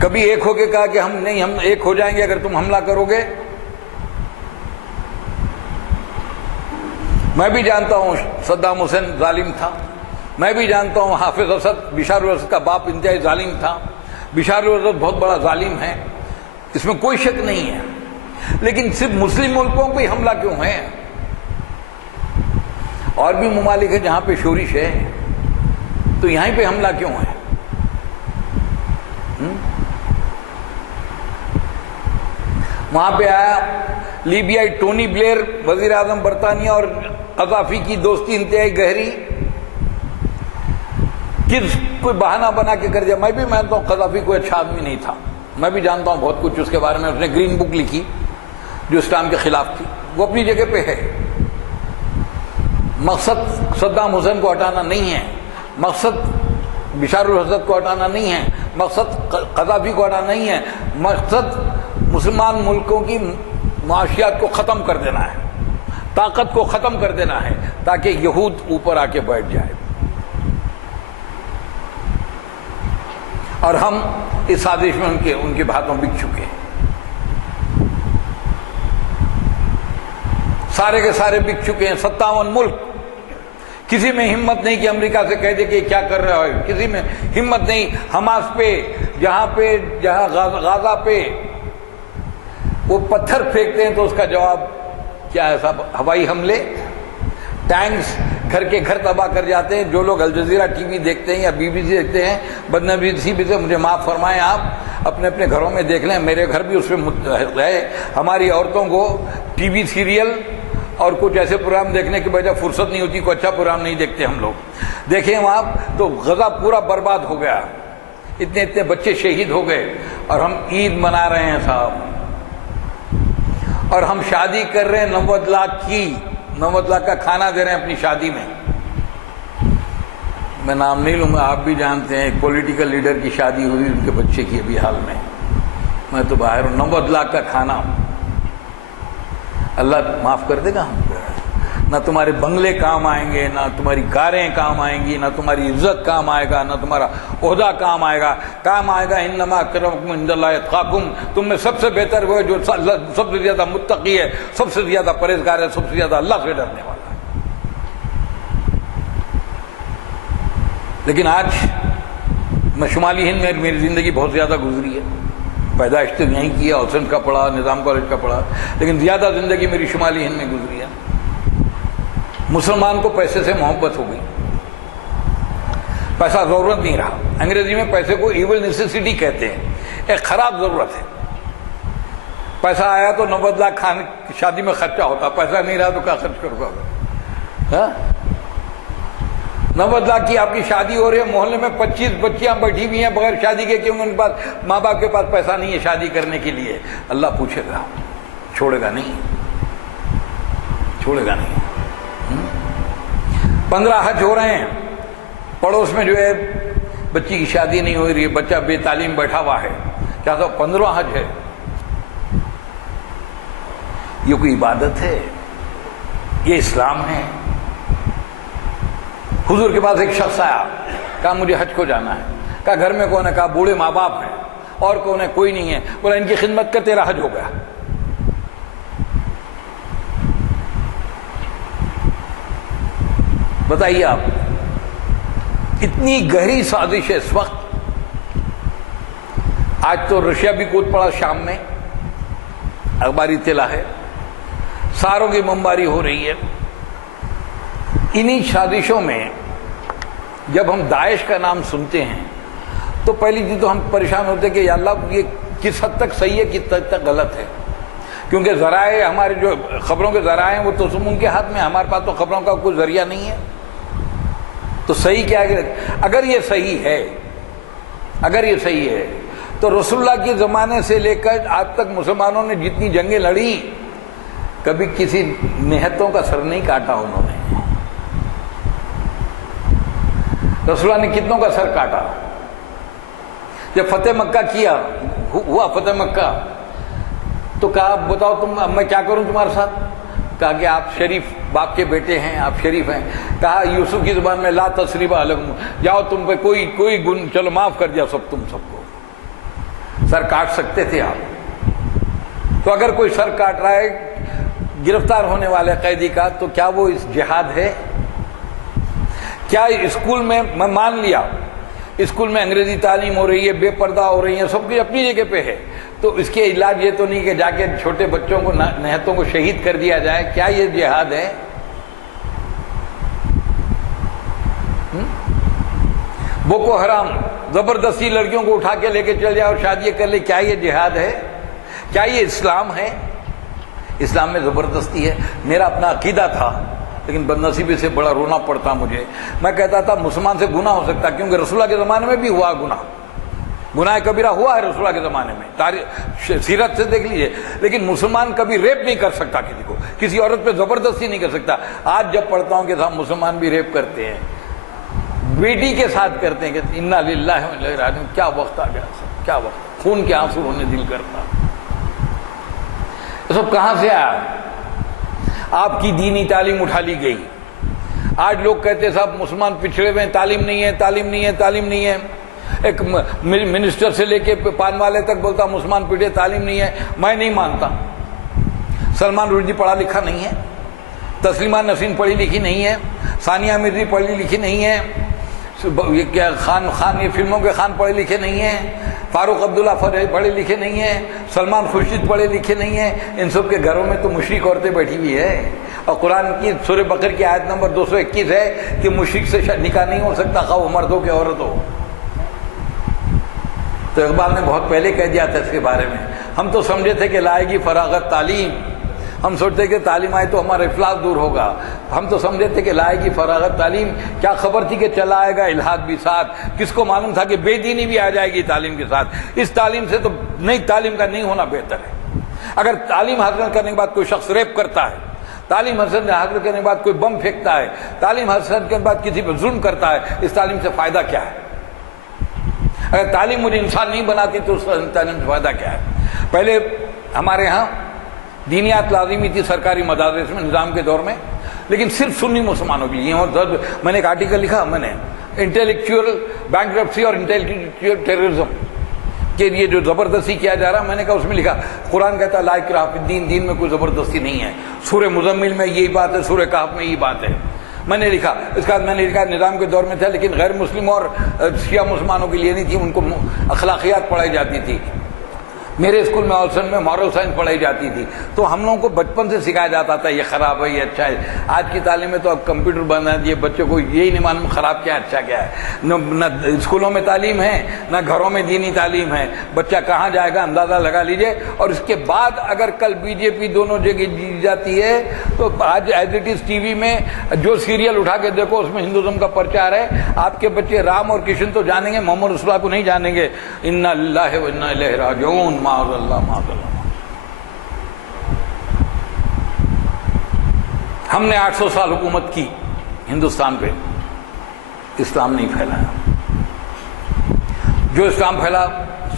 کبھی ایک ہو کے کہا کہ ہم ایک ہو جائیں گے اگر تم حملہ کرو گے؟ میں بھی جانتا ہوں صدام حسین ظالم تھا. میں بھی جانتا ہوں حافظ اسد، بشار الاسد کا باپ، انتہائی ظالم تھا. بشار الاسد بہت بڑا ظالم ہے، اس میں کوئی شک نہیں ہے. لیکن صرف مسلم ملکوں پہ حملہ کیوں ہے؟ اور بھی ممالک ہیں جہاں پہ شورش ہے، تو یہیں پہ حملہ کیوں ہے؟ وہاں پہ آیا لیبیائی ٹونی بلیئر، وزیر اعظم برطانیہ، اور قذافی کی دوستی انتہائی گہری. کس کوئی بہانہ بنا کے کر دیا. میں بھی مانتا ہوں قذافی کوئی اچھا آدمی نہیں تھا، میں بھی جانتا ہوں بہت کچھ اس کے بارے میں. اس نے گرین بک لکھی جو اسلام کے خلاف تھی، وہ اپنی جگہ پہ ہے. مقصد صدام حسین کو ہٹانا نہیں ہے، مقصد بشار الاسد کو ہٹانا نہیں ہے، مقصد قذافی کو ہٹانا نہیں ہے. مقصد مسلمان ملکوں کی معاشیات کو ختم کر دینا ہے، طاقت کو ختم کر دینا ہے، تاکہ یہود اوپر آ کے بیٹھ جائے. اور ہم اس سازش میں ان کے ہاتھوں بک چکے ہیں. سارے کے سارے بک چکے ہیں. 57 ملک. کسی میں ہمت نہیں کہ امریکہ سے کہہ دے کہ کیا کر رہا ہے. کسی میں ہمت نہیں. حماس پہ جہاں غازہ پہ وہ پتھر پھینکتے ہیں تو اس کا جواب کیا ہے صاحب؟ ہوائی حملے. ٹینکس گھر کے گھر تباہ کر جاتے ہیں. جو لوگ الجزیرہ ٹی وی دیکھتے ہیں یا BBC دیکھتے ہیں، بدنصیبی بھی سے مجھے معاف فرمائیں، آپ اپنے اپنے گھروں میں دیکھ لیں. میرے گھر بھی اس پہ ہے. ہماری عورتوں کو ٹی وی سیریل اور کچھ ایسے پروگرام دیکھنے کی وجہ فرصت نہیں ہوتی. کوئی اچھا پروگرام نہیں دیکھتے ہم لوگ. دیکھیں وہاں تو غزہ پورا برباد ہو گیا، اتنے بچے شہید ہو گئے، اور ہم عید منا رہے ہیں صاحب. اور ہم شادی کر رہے ہیں 90 لاکھ کی، 90 لاکھ کا کھانا دے رہے ہیں اپنی شادی میں. میں نام نہیں لوں گا، آپ بھی جانتے ہیں. ایک پولیٹیکل لیڈر کی شادی ہوئی ان کے بچے کی ابھی حال میں تو باہر ہوں. 90 لاکھ کا کھانا. اللہ معاف کر دے گا ہم کو. نہ تمہارے بنگلے کام آئیں گے، نہ تمہاری کاریں کام آئیں گی، نہ تمہاری عزت کام آئے گا، نہ تمہارا عہدہ کام آئے گا. کام آئے گا انما اکرمکم عند اللہ اتقاکم. تم میں سب سے بہتر وہ ہے جو سب سے زیادہ متقی ہے، سب سے زیادہ پرہیزگار ہے، سب سے زیادہ اللہ سے ڈرنے والا ہے. لیکن آج میں شمالی ہند میں میری زندگی بہت زیادہ گزری ہے. پیدائش تو یہیں کیا، حسن کا پڑھا، نظام کالج کا پڑھا، لیکن زیادہ زندگی میری شمالی ہند میں گزری ہے۔ مسلمان کو پیسے سے محبت ہو گئی، پیسہ ضرورت نہیں رہا۔ انگریزی میں پیسے کو ایول نیسیسٹی کہتے ہیں، ایک خراب ضرورت ہے۔ پیسہ آیا تو 90 لاکھ کھانے شادی میں خرچہ ہوتا، پیسہ نہیں رہا تو کیا خرچ کرو گے؟ 90 لاکھ کی آپ کی شادی ہو رہی ہے، محلے میں 25 بچیاں بیٹھی ہوئی ہیں بغیر شادی کے، کیونکہ ان کے پاس ماں باپ کے پاس پیسہ نہیں ہے شادی کرنے کے لیے۔ اللہ پوچھے گا، چھوڑے گا نہیں، چھوڑے گا نہیں۔ 15 حج ہو رہے ہیں، پڑوس میں جو ہے بچی کی شادی نہیں ہو رہی ہے، بچہ بے تعلیم بیٹھا ہوا ہے، کیا تو 15 حج ہے؟ یہ کوئی عبادت ہے؟ یہ اسلام ہے؟ حضور کے پاس ایک شخص آیا، کہا مجھے حج کو جانا ہے۔ کہا گھر میں کون ہے؟ کہا بوڑھے ماں باپ ہیں۔ اور کون ہے؟ کوئی نہیں ہے۔ بولا ان کی خدمت کر، تیرا حج ہو گیا۔ بتائیے آپ، اتنی گہری سازش ہے اس وقت۔ آج تو رشیا بھی کود پڑا شام میں، اخباری اطلاع ہے، ساروں کی بمباری ہو رہی ہے۔ انہی سازشوں میں جب ہم داعش کا نام سنتے ہیں تو پہلی چیز تو ہم پریشان ہوتے ہیں کہ یا اللہ یہ کس حد تک صحیح ہے، کس حد تک غلط ہے، کیونکہ ذرائع ہمارے جو خبروں کے ذرائع ہیں وہ تو ان کے ہاتھ میں، ہمارے پاس تو خبروں کا کوئی ذریعہ نہیں ہے۔ تو صحیح کیا ہے؟ اگر یہ صحیح ہے، اگر یہ صحیح ہے تو رسول اللہ کے زمانے سے لے کر آج تک مسلمانوں نے جتنی جنگیں لڑی، کبھی کسی نہتوں کا سر نہیں کاٹا انہوں نے۔ رسول اللہ نے کتنوں کا سر کاٹا؟ جب فتح مکہ کیا، ہوا فتح مکہ، تو کہا بتاؤ تم، اب میں کیا کروں تمہارے ساتھ؟ کہا کہ آپ شریف باپ کے بیٹے ہیں، آپ شریف ہیں۔ کہا یوسف کی زبان میں لا تثریب علیکم، جاؤ تم پہ کوئی گن، چلو معاف کر دیا تم سب کو۔ سر کاٹ سکتے تھے آپ۔ تو اگر کوئی سر کاٹ رہا ہے گرفتار ہونے والے قیدی کا، تو کیا وہ اس جہاد ہے؟ کیا اسکول میں مان لیا اسکول میں انگریزی تعلیم ہو رہی ہے، بے پردہ ہو رہی ہے، سب کچھ اپنی جگہ پہ ہے، تو اس کے علاج یہ تو نہیں کہ جا کے چھوٹے بچوں کو، نہتوں کو شہید کر دیا جائے؟ کیا یہ جہاد ہے؟ بوکو حرام زبردستی لڑکیوں کو اٹھا کے لے کے چل جائے اور شادی کر لے، کیا یہ جہاد ہے؟ کیا یہ اسلام ہے؟ اسلام میں زبردستی ہے۔ میرا اپنا عقیدہ تھا، لیکن بدنصیبی سے بڑا رونا پڑتا مجھے۔ میں کہتا تھا مسلمان سے گناہ ہو سکتا، کیونکہ رسول اللہ کے زمانے میں بھی ہوا گناہ کبیرہ ہوا ہے رسول اللہ کے زمانے میں، تاریخ سیرت سے دیکھ لیجئے۔ لیکن مسلمان کبھی ریپ نہیں کر سکتا کسی کو، کسی عورت پہ زبردستی نہیں کر سکتا۔ آج جب پڑھتا ہوں کہ صاحب مسلمان بھی ریپ کرتے ہیں، بیٹی کے ساتھ کرتے ہیں، کہ انا للہ و انا الیہ راجعون۔ کیا وقت آ گیا، کیا وقت! خون کے آنسو رونے دل کرتا۔ یہ سب کہاں سے آیا؟ آپ کی دینی تعلیم اٹھا لی گئی۔ آج لوگ کہتے ہیں صاحب مسلمان پچھڑے ہوئے ہیں، تعلیم نہیں ہے، تعلیم نہیں ہے، تعلیم نہیں ہے۔ ایک منسٹر سے لے کے پان والے تک بولتا مسلمان پچھڑے، تعلیم نہیں ہے۔ میں نہیں مانتا۔ سلمان رشدی پڑھا لکھا نہیں ہے، تسلیمہ نسرین پڑھی لکھی نہیں ہے، ثانیہ مرزی پڑھی لکھی نہیں ہے، خان یہ فلموں کے خان پڑھے لکھے نہیں ہیں، فاروق عبداللہ پڑھے لکھے نہیں ہیں، سلمان خورشید پڑھے لکھے نہیں ہیں۔ ان سب کے گھروں میں تو مشرک عورتیں بیٹھی ہوئی ہے، اور قرآن کی سورہ بقرہ کی آیت نمبر 221 ہے کہ مشرک سے نکاح نہیں ہو سکتا، خواہ وہ مرد ہو کہ عورت ہو۔ تو اقبال نے بہت پہلے کہہ دیا تھا اس کے بارے میں۔ ہم تو سمجھے تھے کہ لائے گی فراغت تعلیم، ہم سوچتے کہ تعلیم آئے تو ہمارا افلاس دور ہوگا، ہم تو سمجھے تھے کہ لائے گی فراغت تعلیم، کیا خبر تھی کہ چلا آئے گا الحاد بھی ساتھ، کس کو معلوم تھا کہ بے دینی بھی آ جائے گی تعلیم کے ساتھ۔ اس تعلیم سے تو نئی تعلیم کا نہیں ہونا بہتر ہے۔ اگر تعلیم حاصل کرنے کے بعد کوئی شخص ریپ کرتا ہے، تعلیم حاصل کرنے کے بعد کوئی بم پھینکتا ہے، تعلیم حاصل کرنے کے بعد کسی پر ظلم کرتا ہے، اس تعلیم سے فائدہ کیا ہے؟ اگر تعلیم مجھے انسان نہیں بناتی تو اس تعلیم سے فائدہ کیا ہے؟ پہلے ہمارے ہاں دینیات لازمی تھی سرکاری مدارس میں نظام کے دور میں، لیکن صرف سنی مسلمانوں کے لیے۔ میں نے ایک آرٹیکل لکھا، میں نے انٹلیکچوئل بینکرپسی اور انٹلیکچوئل ٹیررزم کے لیے جو زبردستی کیا جا رہا، میں نے کہا اس میں لکھا قرآن کہتا ہے لا اکراہ فی الدین، دین میں کوئی زبردستی نہیں ہے۔ سورہ مزمل میں یہی بات ہے، سورہ کہف میں یہی بات ہے۔ میں نے لکھا، اس کے بعد میں نے لکھا نظام کے دور میں تھا، لیکن غیر مسلم اور شیعہ مسلمانوں کے لیے نہیں تھی، ان کو اخلاقیات پڑھائی جاتی تھی۔ میرے اسکول میں آلسن میں مورل سائنس پڑھائی جاتی تھی، تو ہم لوگوں کو بچپن سے سکھایا جاتا تھا یہ خراب ہے یہ اچھا ہے۔ آج کی تعلیم میں تو اب کمپیوٹر بنا دیے، بچوں کو یہی نہیں معلوم خراب کیا اچھا کیا ہے۔ نہ اسکولوں میں تعلیم ہے نہ گھروں میں دینی تعلیم ہے، بچہ کہاں جائے گا اندازہ لگا لیجئے۔ اور اس کے بعد اگر کل بی جے پی دونوں جگہ جیت جاتی ہے تو آج as it is T V میں جو سیریل اٹھا کے دیکھو اس میں ہندوازم کا پرچار ہے۔ آپ کے بچے رام اور کشن تو جانیں گے، محمد رسول اللہ کو نہیں جانیں گے۔ انا للہ و انا الیہ راجعون، معاذ اللہ معاذ اللہ۔ ہم نے 800 سال حکومت کی ہندوستان پہ، اسلام نہیں پھیلایا۔ جو اسلام پھیلا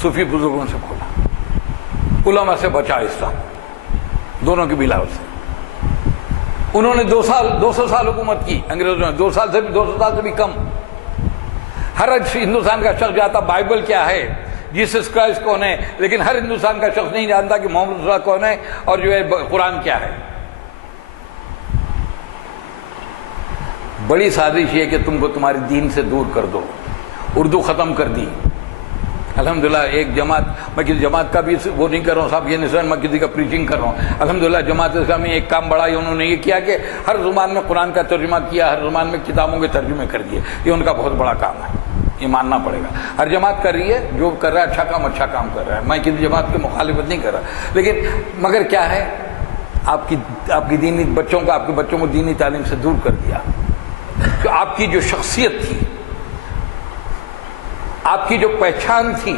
صوفی بزرگوں سے کھولا، علماء سے بچا اسلام، دونوں کی بلا سے۔ انہوں نے 200 سال حکومت کی، انگریزوں نے 200 سال سے بھی کم۔ ہر ہندوستان کا شخص جاتا بائبل کیا ہے، جیسس کرائسٹ کون ہے، لیکن ہر ہندوستان کا شخص نہیں جانتا کہ محمد رسول اللہ کون ہے اور جو ہے قرآن کیا ہے۔ بڑی سازش یہ کہ تم کو تمہاری دین سے دور کر دو، اردو ختم کر دی۔ الحمدللہ ایک جماعت، میں کسی جماعت کا بھی وہ نہیں کر رہا ہوں صاحب، یہ نہیں سمجھ میں کسی کا پریچنگ کر رہا ہوں۔ الحمدللہ جماعت اسلامی ایک کام بڑا انہوں نے یہ کیا کہ ہر زبان میں قرآن کا ترجمہ کیا، ہر زبان میں کتابوں کے ترجمے کر دیے۔ یہ ان کا بہت بڑا کام ہے، یہ ماننا پڑے گا۔ ہر جماعت کر رہی ہے، جو کر رہا ہے اچھا کام کر رہا ہے، میں کسی جماعت کی مخالفت نہیں کر رہا، لیکن مگر کیا ہے، آپ کی دینی بچوں کو، آپ کے بچوں کو دینی تعلیم سے دور کر دیا۔ کہ آپ کی جو شخصیت تھی، آپ کی جو پہچان تھی،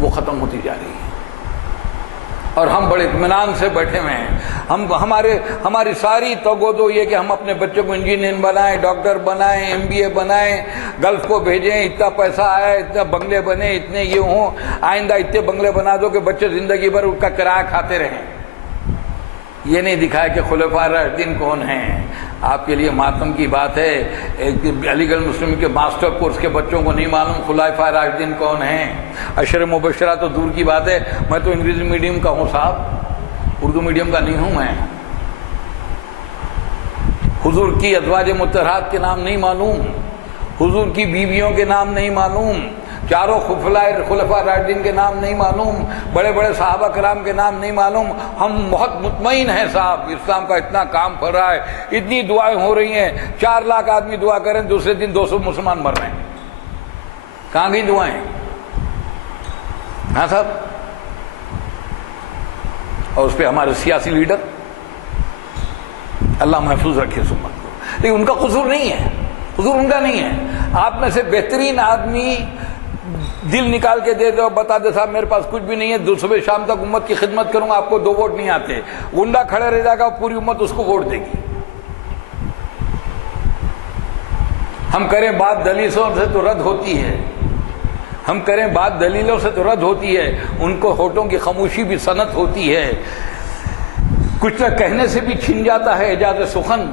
وہ ختم ہوتی جا رہی ہے۔ اور ہم بڑے اطمینان سے بیٹھے ہوئے ہیں۔ ہماری ساری توگو یہ کہ ہم اپنے بچوں کو انجینئر بنائیں، ڈاکٹر بنائیں، MBA بنائیں، گلف کو بھیجیں، اتنا پیسہ آیا، اتنا بنگلے بنے، اتنے یہ ہوں، آئندہ اتنے بنگلے بنا دو کہ بچے زندگی بھر ان کا کرایہ کھاتے رہیں۔ یہ نہیں دکھایا کہ خلفاء راشدین کون ہیں۔ آپ کے لیے ماتم کی بات ہے، علی گڑھ مسلم کے ماسٹر کورس کے بچوں کو نہیں معلوم خلفاء راشدین کون ہیں۔ عشر مبشرہ تو دور کی بات ہے، میں تو انگریزی میڈیم کا ہوں صاحب، اردو میڈیم کا نہیں ہوں میں۔ حضور کی ازواج مطہرات کے نام نہیں معلوم، حضور کی بیویوں کے نام نہیں معلوم، چاروں خلفاء راشدین کے نام نہیں معلوم، بڑے بڑے صحابہ کرام کے نام نہیں معلوم۔ ہم بہت مطمئن ہیں صاحب، اسلام کا اتنا کام پھر رہا ہے، اتنی دعائیں ہو رہی ہیں، 4 لاکھ آدمی دعا کریں، دوسرے دن 200 مسلمان مر رہے ہیں۔ کہاں گئی دعائیں؟ ہاں صاحب۔ اور اس پہ ہمارے سیاسی لیڈر، اللہ محفوظ رکھے سمت کو، لیکن ان کا قصور نہیں ہے، قصور ان کا نہیں ہے۔ آپ میں سے بہترین آدمی دل نکال کے دے دے اور بتا دے صاحب میرے پاس کچھ بھی نہیں ہے، صبح شام تک امت کی خدمت کروں گا، آپ کو 2 ووٹ نہیں آتے، گنڈا کھڑے رہ جائے گا، پوری امت اس کو ووٹ دے گی۔ ہم کریں بات دلیلوں سے تو رد ہوتی ہے، ہم کریں بات دلیلوں سے تو رد ہوتی ہے، ان کو ہونٹوں کی خاموشی بھی صنعت ہوتی ہے۔ کچھ نہ کہنے سے بھی چھن جاتا ہے اعجاز سخن،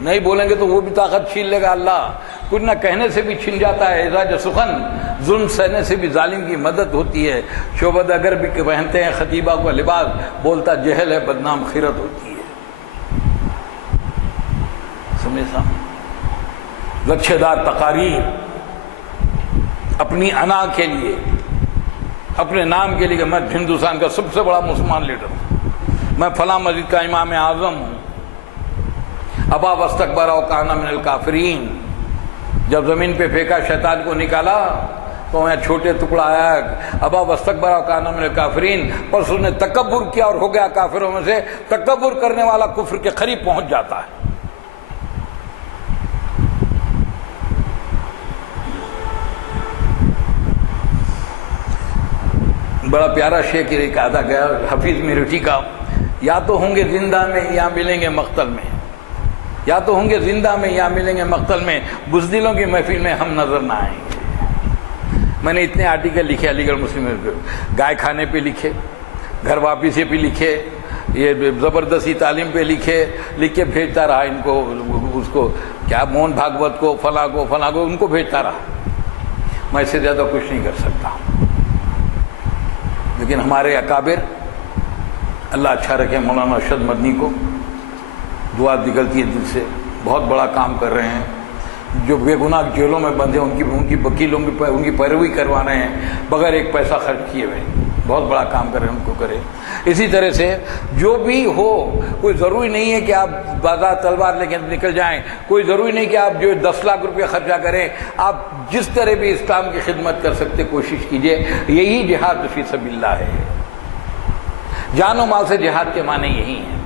نہیں بولیں گے تو وہ بھی طاقت چھین لے گا اللہ۔ کچھ نہ کہنے سے بھی چھن جاتا ہے اعجاز سخن، ظلم سہنے سے بھی ظالم کی مدد ہوتی ہے۔ شعبد اگر بھی پہنتے ہیں خطیبہ کو لباس، بولتا جہل ہے بدنام خیرت ہوتی ہے۔ سمجھے صاحب، لچھے دار تقاریر اپنی انا کے لیے، اپنے نام کے لیے کہ میں ہندوستان کا سب سے بڑا مسلمان لیڈر ہوں، میں فلاں مسجد کا امام اعظم ہوں۔ ابا واستکبر وکان من الکافرین، جب زمین پہ پھینکا شیطان کو نکالا تو وہاں چھوٹے ٹکڑا آیا، ابا واستکبر وکان من الکافرین، پس اس نے تکبر کیا اور ہو گیا کافروں میں سے۔ تکبر کرنے والا کفر کے قریب پہنچ جاتا ہے۔ بڑا پیارا شعر ایک آدھا گیا حفیظ میرٹھی کا، یا تو ہوں گے زندہ میں یا ملیں گے مقتل میں، یا تو ہوں گے زندہ میں یا ملیں گے مقتل میں، بزدلوں کی محفل میں ہم نظر نہ آئیں گے۔ میں نے اتنے آرٹیکل لکھے علی گڑھ مسلم میں، گائے کھانے پہ لکھے، گھر واپسی پہ لکھے، یہ زبردستی تعلیم پہ لکھے، لکھ کے بھیجتا رہا ان کو، اس کو کیا موہن بھاگوت کو، فلاں کو ان کو بھیجتا رہا۔ میں اس سے زیادہ کچھ نہیں کر سکتا، لیکن ہمارے اکابر، اللہ اچھا رکھے، مولانا ارشد مدنی کو دعا نکلتی ہے دل سے، بہت بڑا کام کر رہے ہیں۔ جو بے گناہ جیلوں میں بندے ان کی وکیلوں کی پیروی کروا رہے ہیں بغیر ایک پیسہ خرچ کیے ہوئے۔ بہت بڑا کام کریں ان کو کریں. اسی طرح سے جو بھی ہو، کوئی ضروری نہیں ہے کہ آپ بازار تلوار لے کے نکل جائیں، کوئی ضروری نہیں کہ آپ جو 10 لاکھ روپے خرچہ کریں. آپ جس طرح بھی اسلام کی خدمت کر سکتے کوشش کیجئے. یہی جہاد فی سبیل اللہ ہے. جان و مال سے جہاد کے معنی یہی ہیں.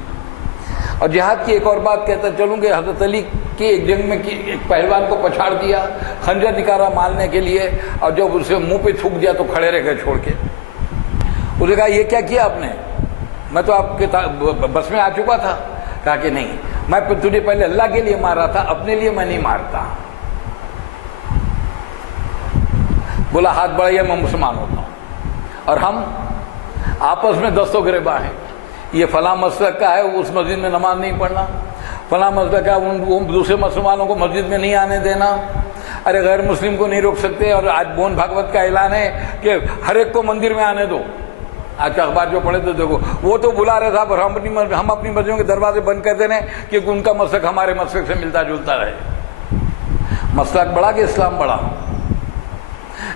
اور جہاد کی ایک اور بات کہتا چلوں کہ حضرت علی کی ایک جنگ میں ایک پہلوان کو پچھاڑ دیا، خنجر نکالا مارنے کے لیے، اور جب اسے منہ پہ تھوک دیا تو کھڑے رہ گئے چھوڑ کے. اس نے کہا یہ کیا آپ نے؟ میں تو آپ کے بس میں آ چکا تھا. کہا کہ نہیں، میں تجھے پہلے اللہ کے لیے مار رہا تھا، اپنے لیے میں نہیں مارتا. بولا ہاتھ بڑھایا میں مسلمان ہوتا ہوں. اور ہم آپس میں دست و گریباں ہیں. یہ فلاں مسلک کا ہے اس مسجد میں نماز نہیں پڑھنا، فلاں مسلک کا ان دوسرے مسلمانوں کو مسجد میں نہیں آنے دینا. ارے غیر مسلم کو نہیں روک سکتے. اور آج موہن بھاگوت کا اعلان ہے کہ ہر ایک کو مندر میں آنے دو. آج کا اخبار جو پڑھے تو دیکھو، وہ تو بلا رہے تھا پر ہم اپنی مسجدوں کے دروازے بند کر دے رہے ہیں کہ ان کا مسلک ہمارے مسلک سے ملتا جلتا رہے. مسلک بڑا کہ اسلام بڑا،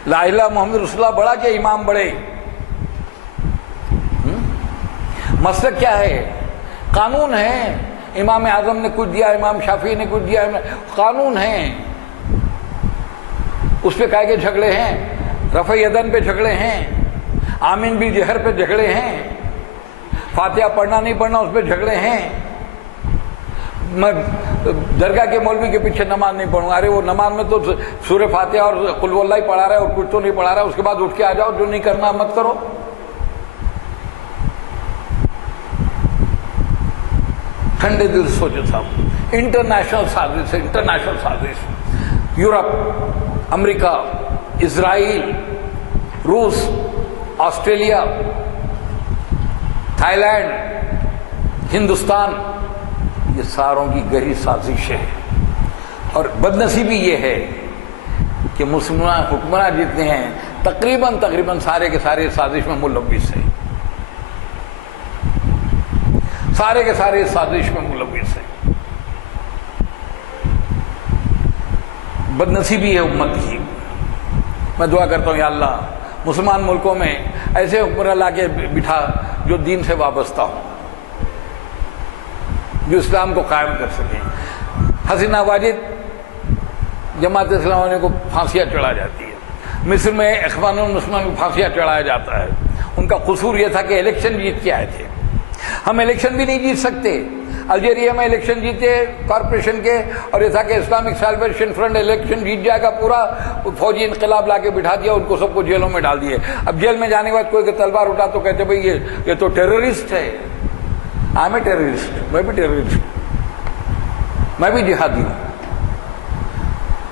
لا الہ محمد رسول اللہ بڑا کہ امام بڑے. مسلک کیا ہے؟ قانون ہے. امام اعظم نے کچھ دیا، امام شافعی نے کچھ دیا، قانون ہے. اس پہ کائے کے جھگڑے ہیں، رفع یدن پہ جھگڑے ہیں، آمین بالجہر پہ جھگڑے ہیں، فاتحہ پڑھنا نہیں پڑھنا اس پہ جھگڑے ہیں. میں درگاہ کے مولوی کے پیچھے نماز نہیں پڑھوں. ارے وہ نماز میں تو سورہ فاتحہ اور قل ہو اللہ ہی پڑھا رہا ہے اور کچھ تو نہیں پڑھا رہا ہے. اس کے بعد اٹھ کے آ جاؤ، جو نہیں کرنا مت کرو. ٹھنڈے دل سے سوچو صاحب، انٹرنیشنل سازش ہے، انٹرنیشنل سازش. یورپ، امریکہ، اسرائیل، روس، آسٹریلیا، تھائی لینڈ، ہندوستان، یہ ساروں کی گہری سازش ہے. اور بدنصیبی یہ ہے کہ مسلمان حکمراں جتنے ہیں تقریباً سارے کے سارے سازش میں ملوث ہیں. سارے کے سارے سازش میں ملوث ہیں. بدنصیبی ہے امت کی. میں دعا کرتا ہوں یا اللہ مسلمان ملکوں میں ایسے حکمراں لا کے بٹھا جو دین سے وابستہ ہوں، جو اسلام کو قائم کر سکیں. حسینہ واجد جماعت اسلامی کو پھانسیاں چڑھا جاتی ہے. مصر میں اخوان المسلمین کو پھانسیاں چڑھایا جاتا ہے. ان کا قصور یہ تھا کہ الیکشن جیت کے آئے تھے. ہم الیکشن بھی نہیں جیت سکتے. الجیریا میں الیکشن جیتے کارپوریشن کے، اور یہ تھا کہ اسلامک سیلویشن فرنٹ الیکشن جیت جائے گا، پورا فوجی انقلاب لا کے بٹھا دیا، ان کو سب کو جیلوں میں ڈال دیے. اب جیل میں جانے کے بعد کوئی تلوار اٹھا تو کہتے بھائی یہ تو ٹیررسٹ ہے. I am a terrorist. میں بھی ٹیررسٹ، میں بھی جہادی ہوں.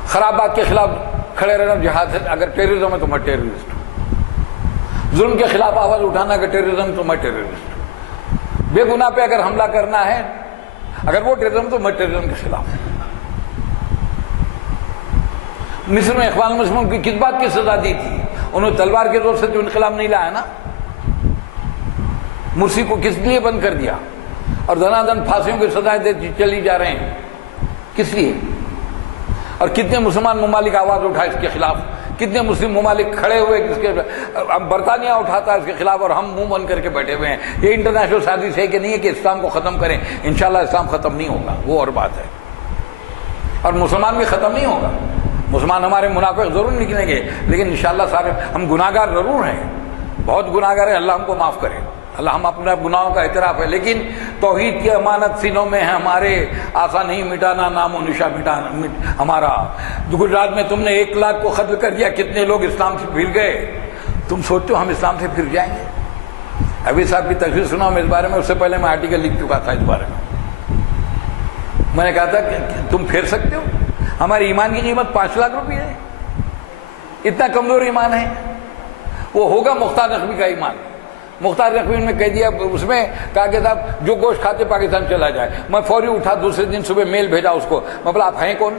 خرابات کے خلاف کھڑے رہنا جہاد ہے. اگر ٹیررزم ہے تو میں ٹیررسٹ ہوں. ظلم کے خلاف آواز اٹھانا اگر ٹیررزم تو میں ٹیررسٹ ہوں. بے گناہ پہ اگر حملہ کرنا ہے، اگر وہ ٹیررزم تو میں ٹیررزم کے خلاف ہوں. مصر میں اخوان المسلمین کی کس بات کی سزا دی تھی؟ انہوں نے تلوار کے زور سے جو انقلاب نہیں لایا نا. مرسی کو کس لیے بند کر دیا اور دھنادھن پھانسیوں کی سزائیں چلی جا رہے ہیں؟ کس لیے؟ اور کتنے مسلمان ممالک آواز اٹھائے اس کے خلاف، کتنے مسلم ممالک کھڑے ہوئے اس کے. برطانیہ اٹھاتا ہے اس کے خلاف اور ہم منہ بند کر کے بیٹھے ہوئے ہیں. یہ انٹرنیشنل سازش ہے کہ نہیں ہے کہ اسلام کو ختم کریں؟ انشاءاللہ اسلام ختم نہیں ہوگا، وہ اور بات ہے. اور مسلمان بھی ختم نہیں ہوگا. مسلمان ہمارے منافق ضرور نکلیں گے، لیکن انشاءاللہ سارے ہم گناہ گار ضرور ہیں، بہت گناہ گار ہیں. اللہ ہم کو معاف کرے. اللہ ہم اپنے گناہوں کا اعتراف ہے، لیکن توحید کی امانت سینوں میں ہے ہمارے. آسا نہیں مٹانا نام و نشا مٹانا ہمارا. گجرات میں تم نے 1 لاکھ کو قتل کر دیا، کتنے لوگ اسلام سے پھر گئے؟ تم سوچتے ہو ہم اسلام سے پھر جائیں گے؟ ابھی صاحب کی تقریر سنا ہوں اس بارے میں، اس سے پہلے میں آرٹیکل لکھ چکا تھا اس بارے میں. میں نے کہا تھا کہ تم پھر سکتے ہو؟ ہمارے ایمان کی قیمت 5 لاکھ روپے ہے. اتنا کمزور ایمان ہے. وہ ہوگا مختار نقوی کا ایمان. مختار نقوی نے کہہ دیا، اس میں کہا کہ صاحب جو گوشت کھاتے پاکستان چلا جائے. میں فوری اٹھا، دوسرے دن صبح میل بھیجا اس کو. میں بولا آپ ہیں کون؟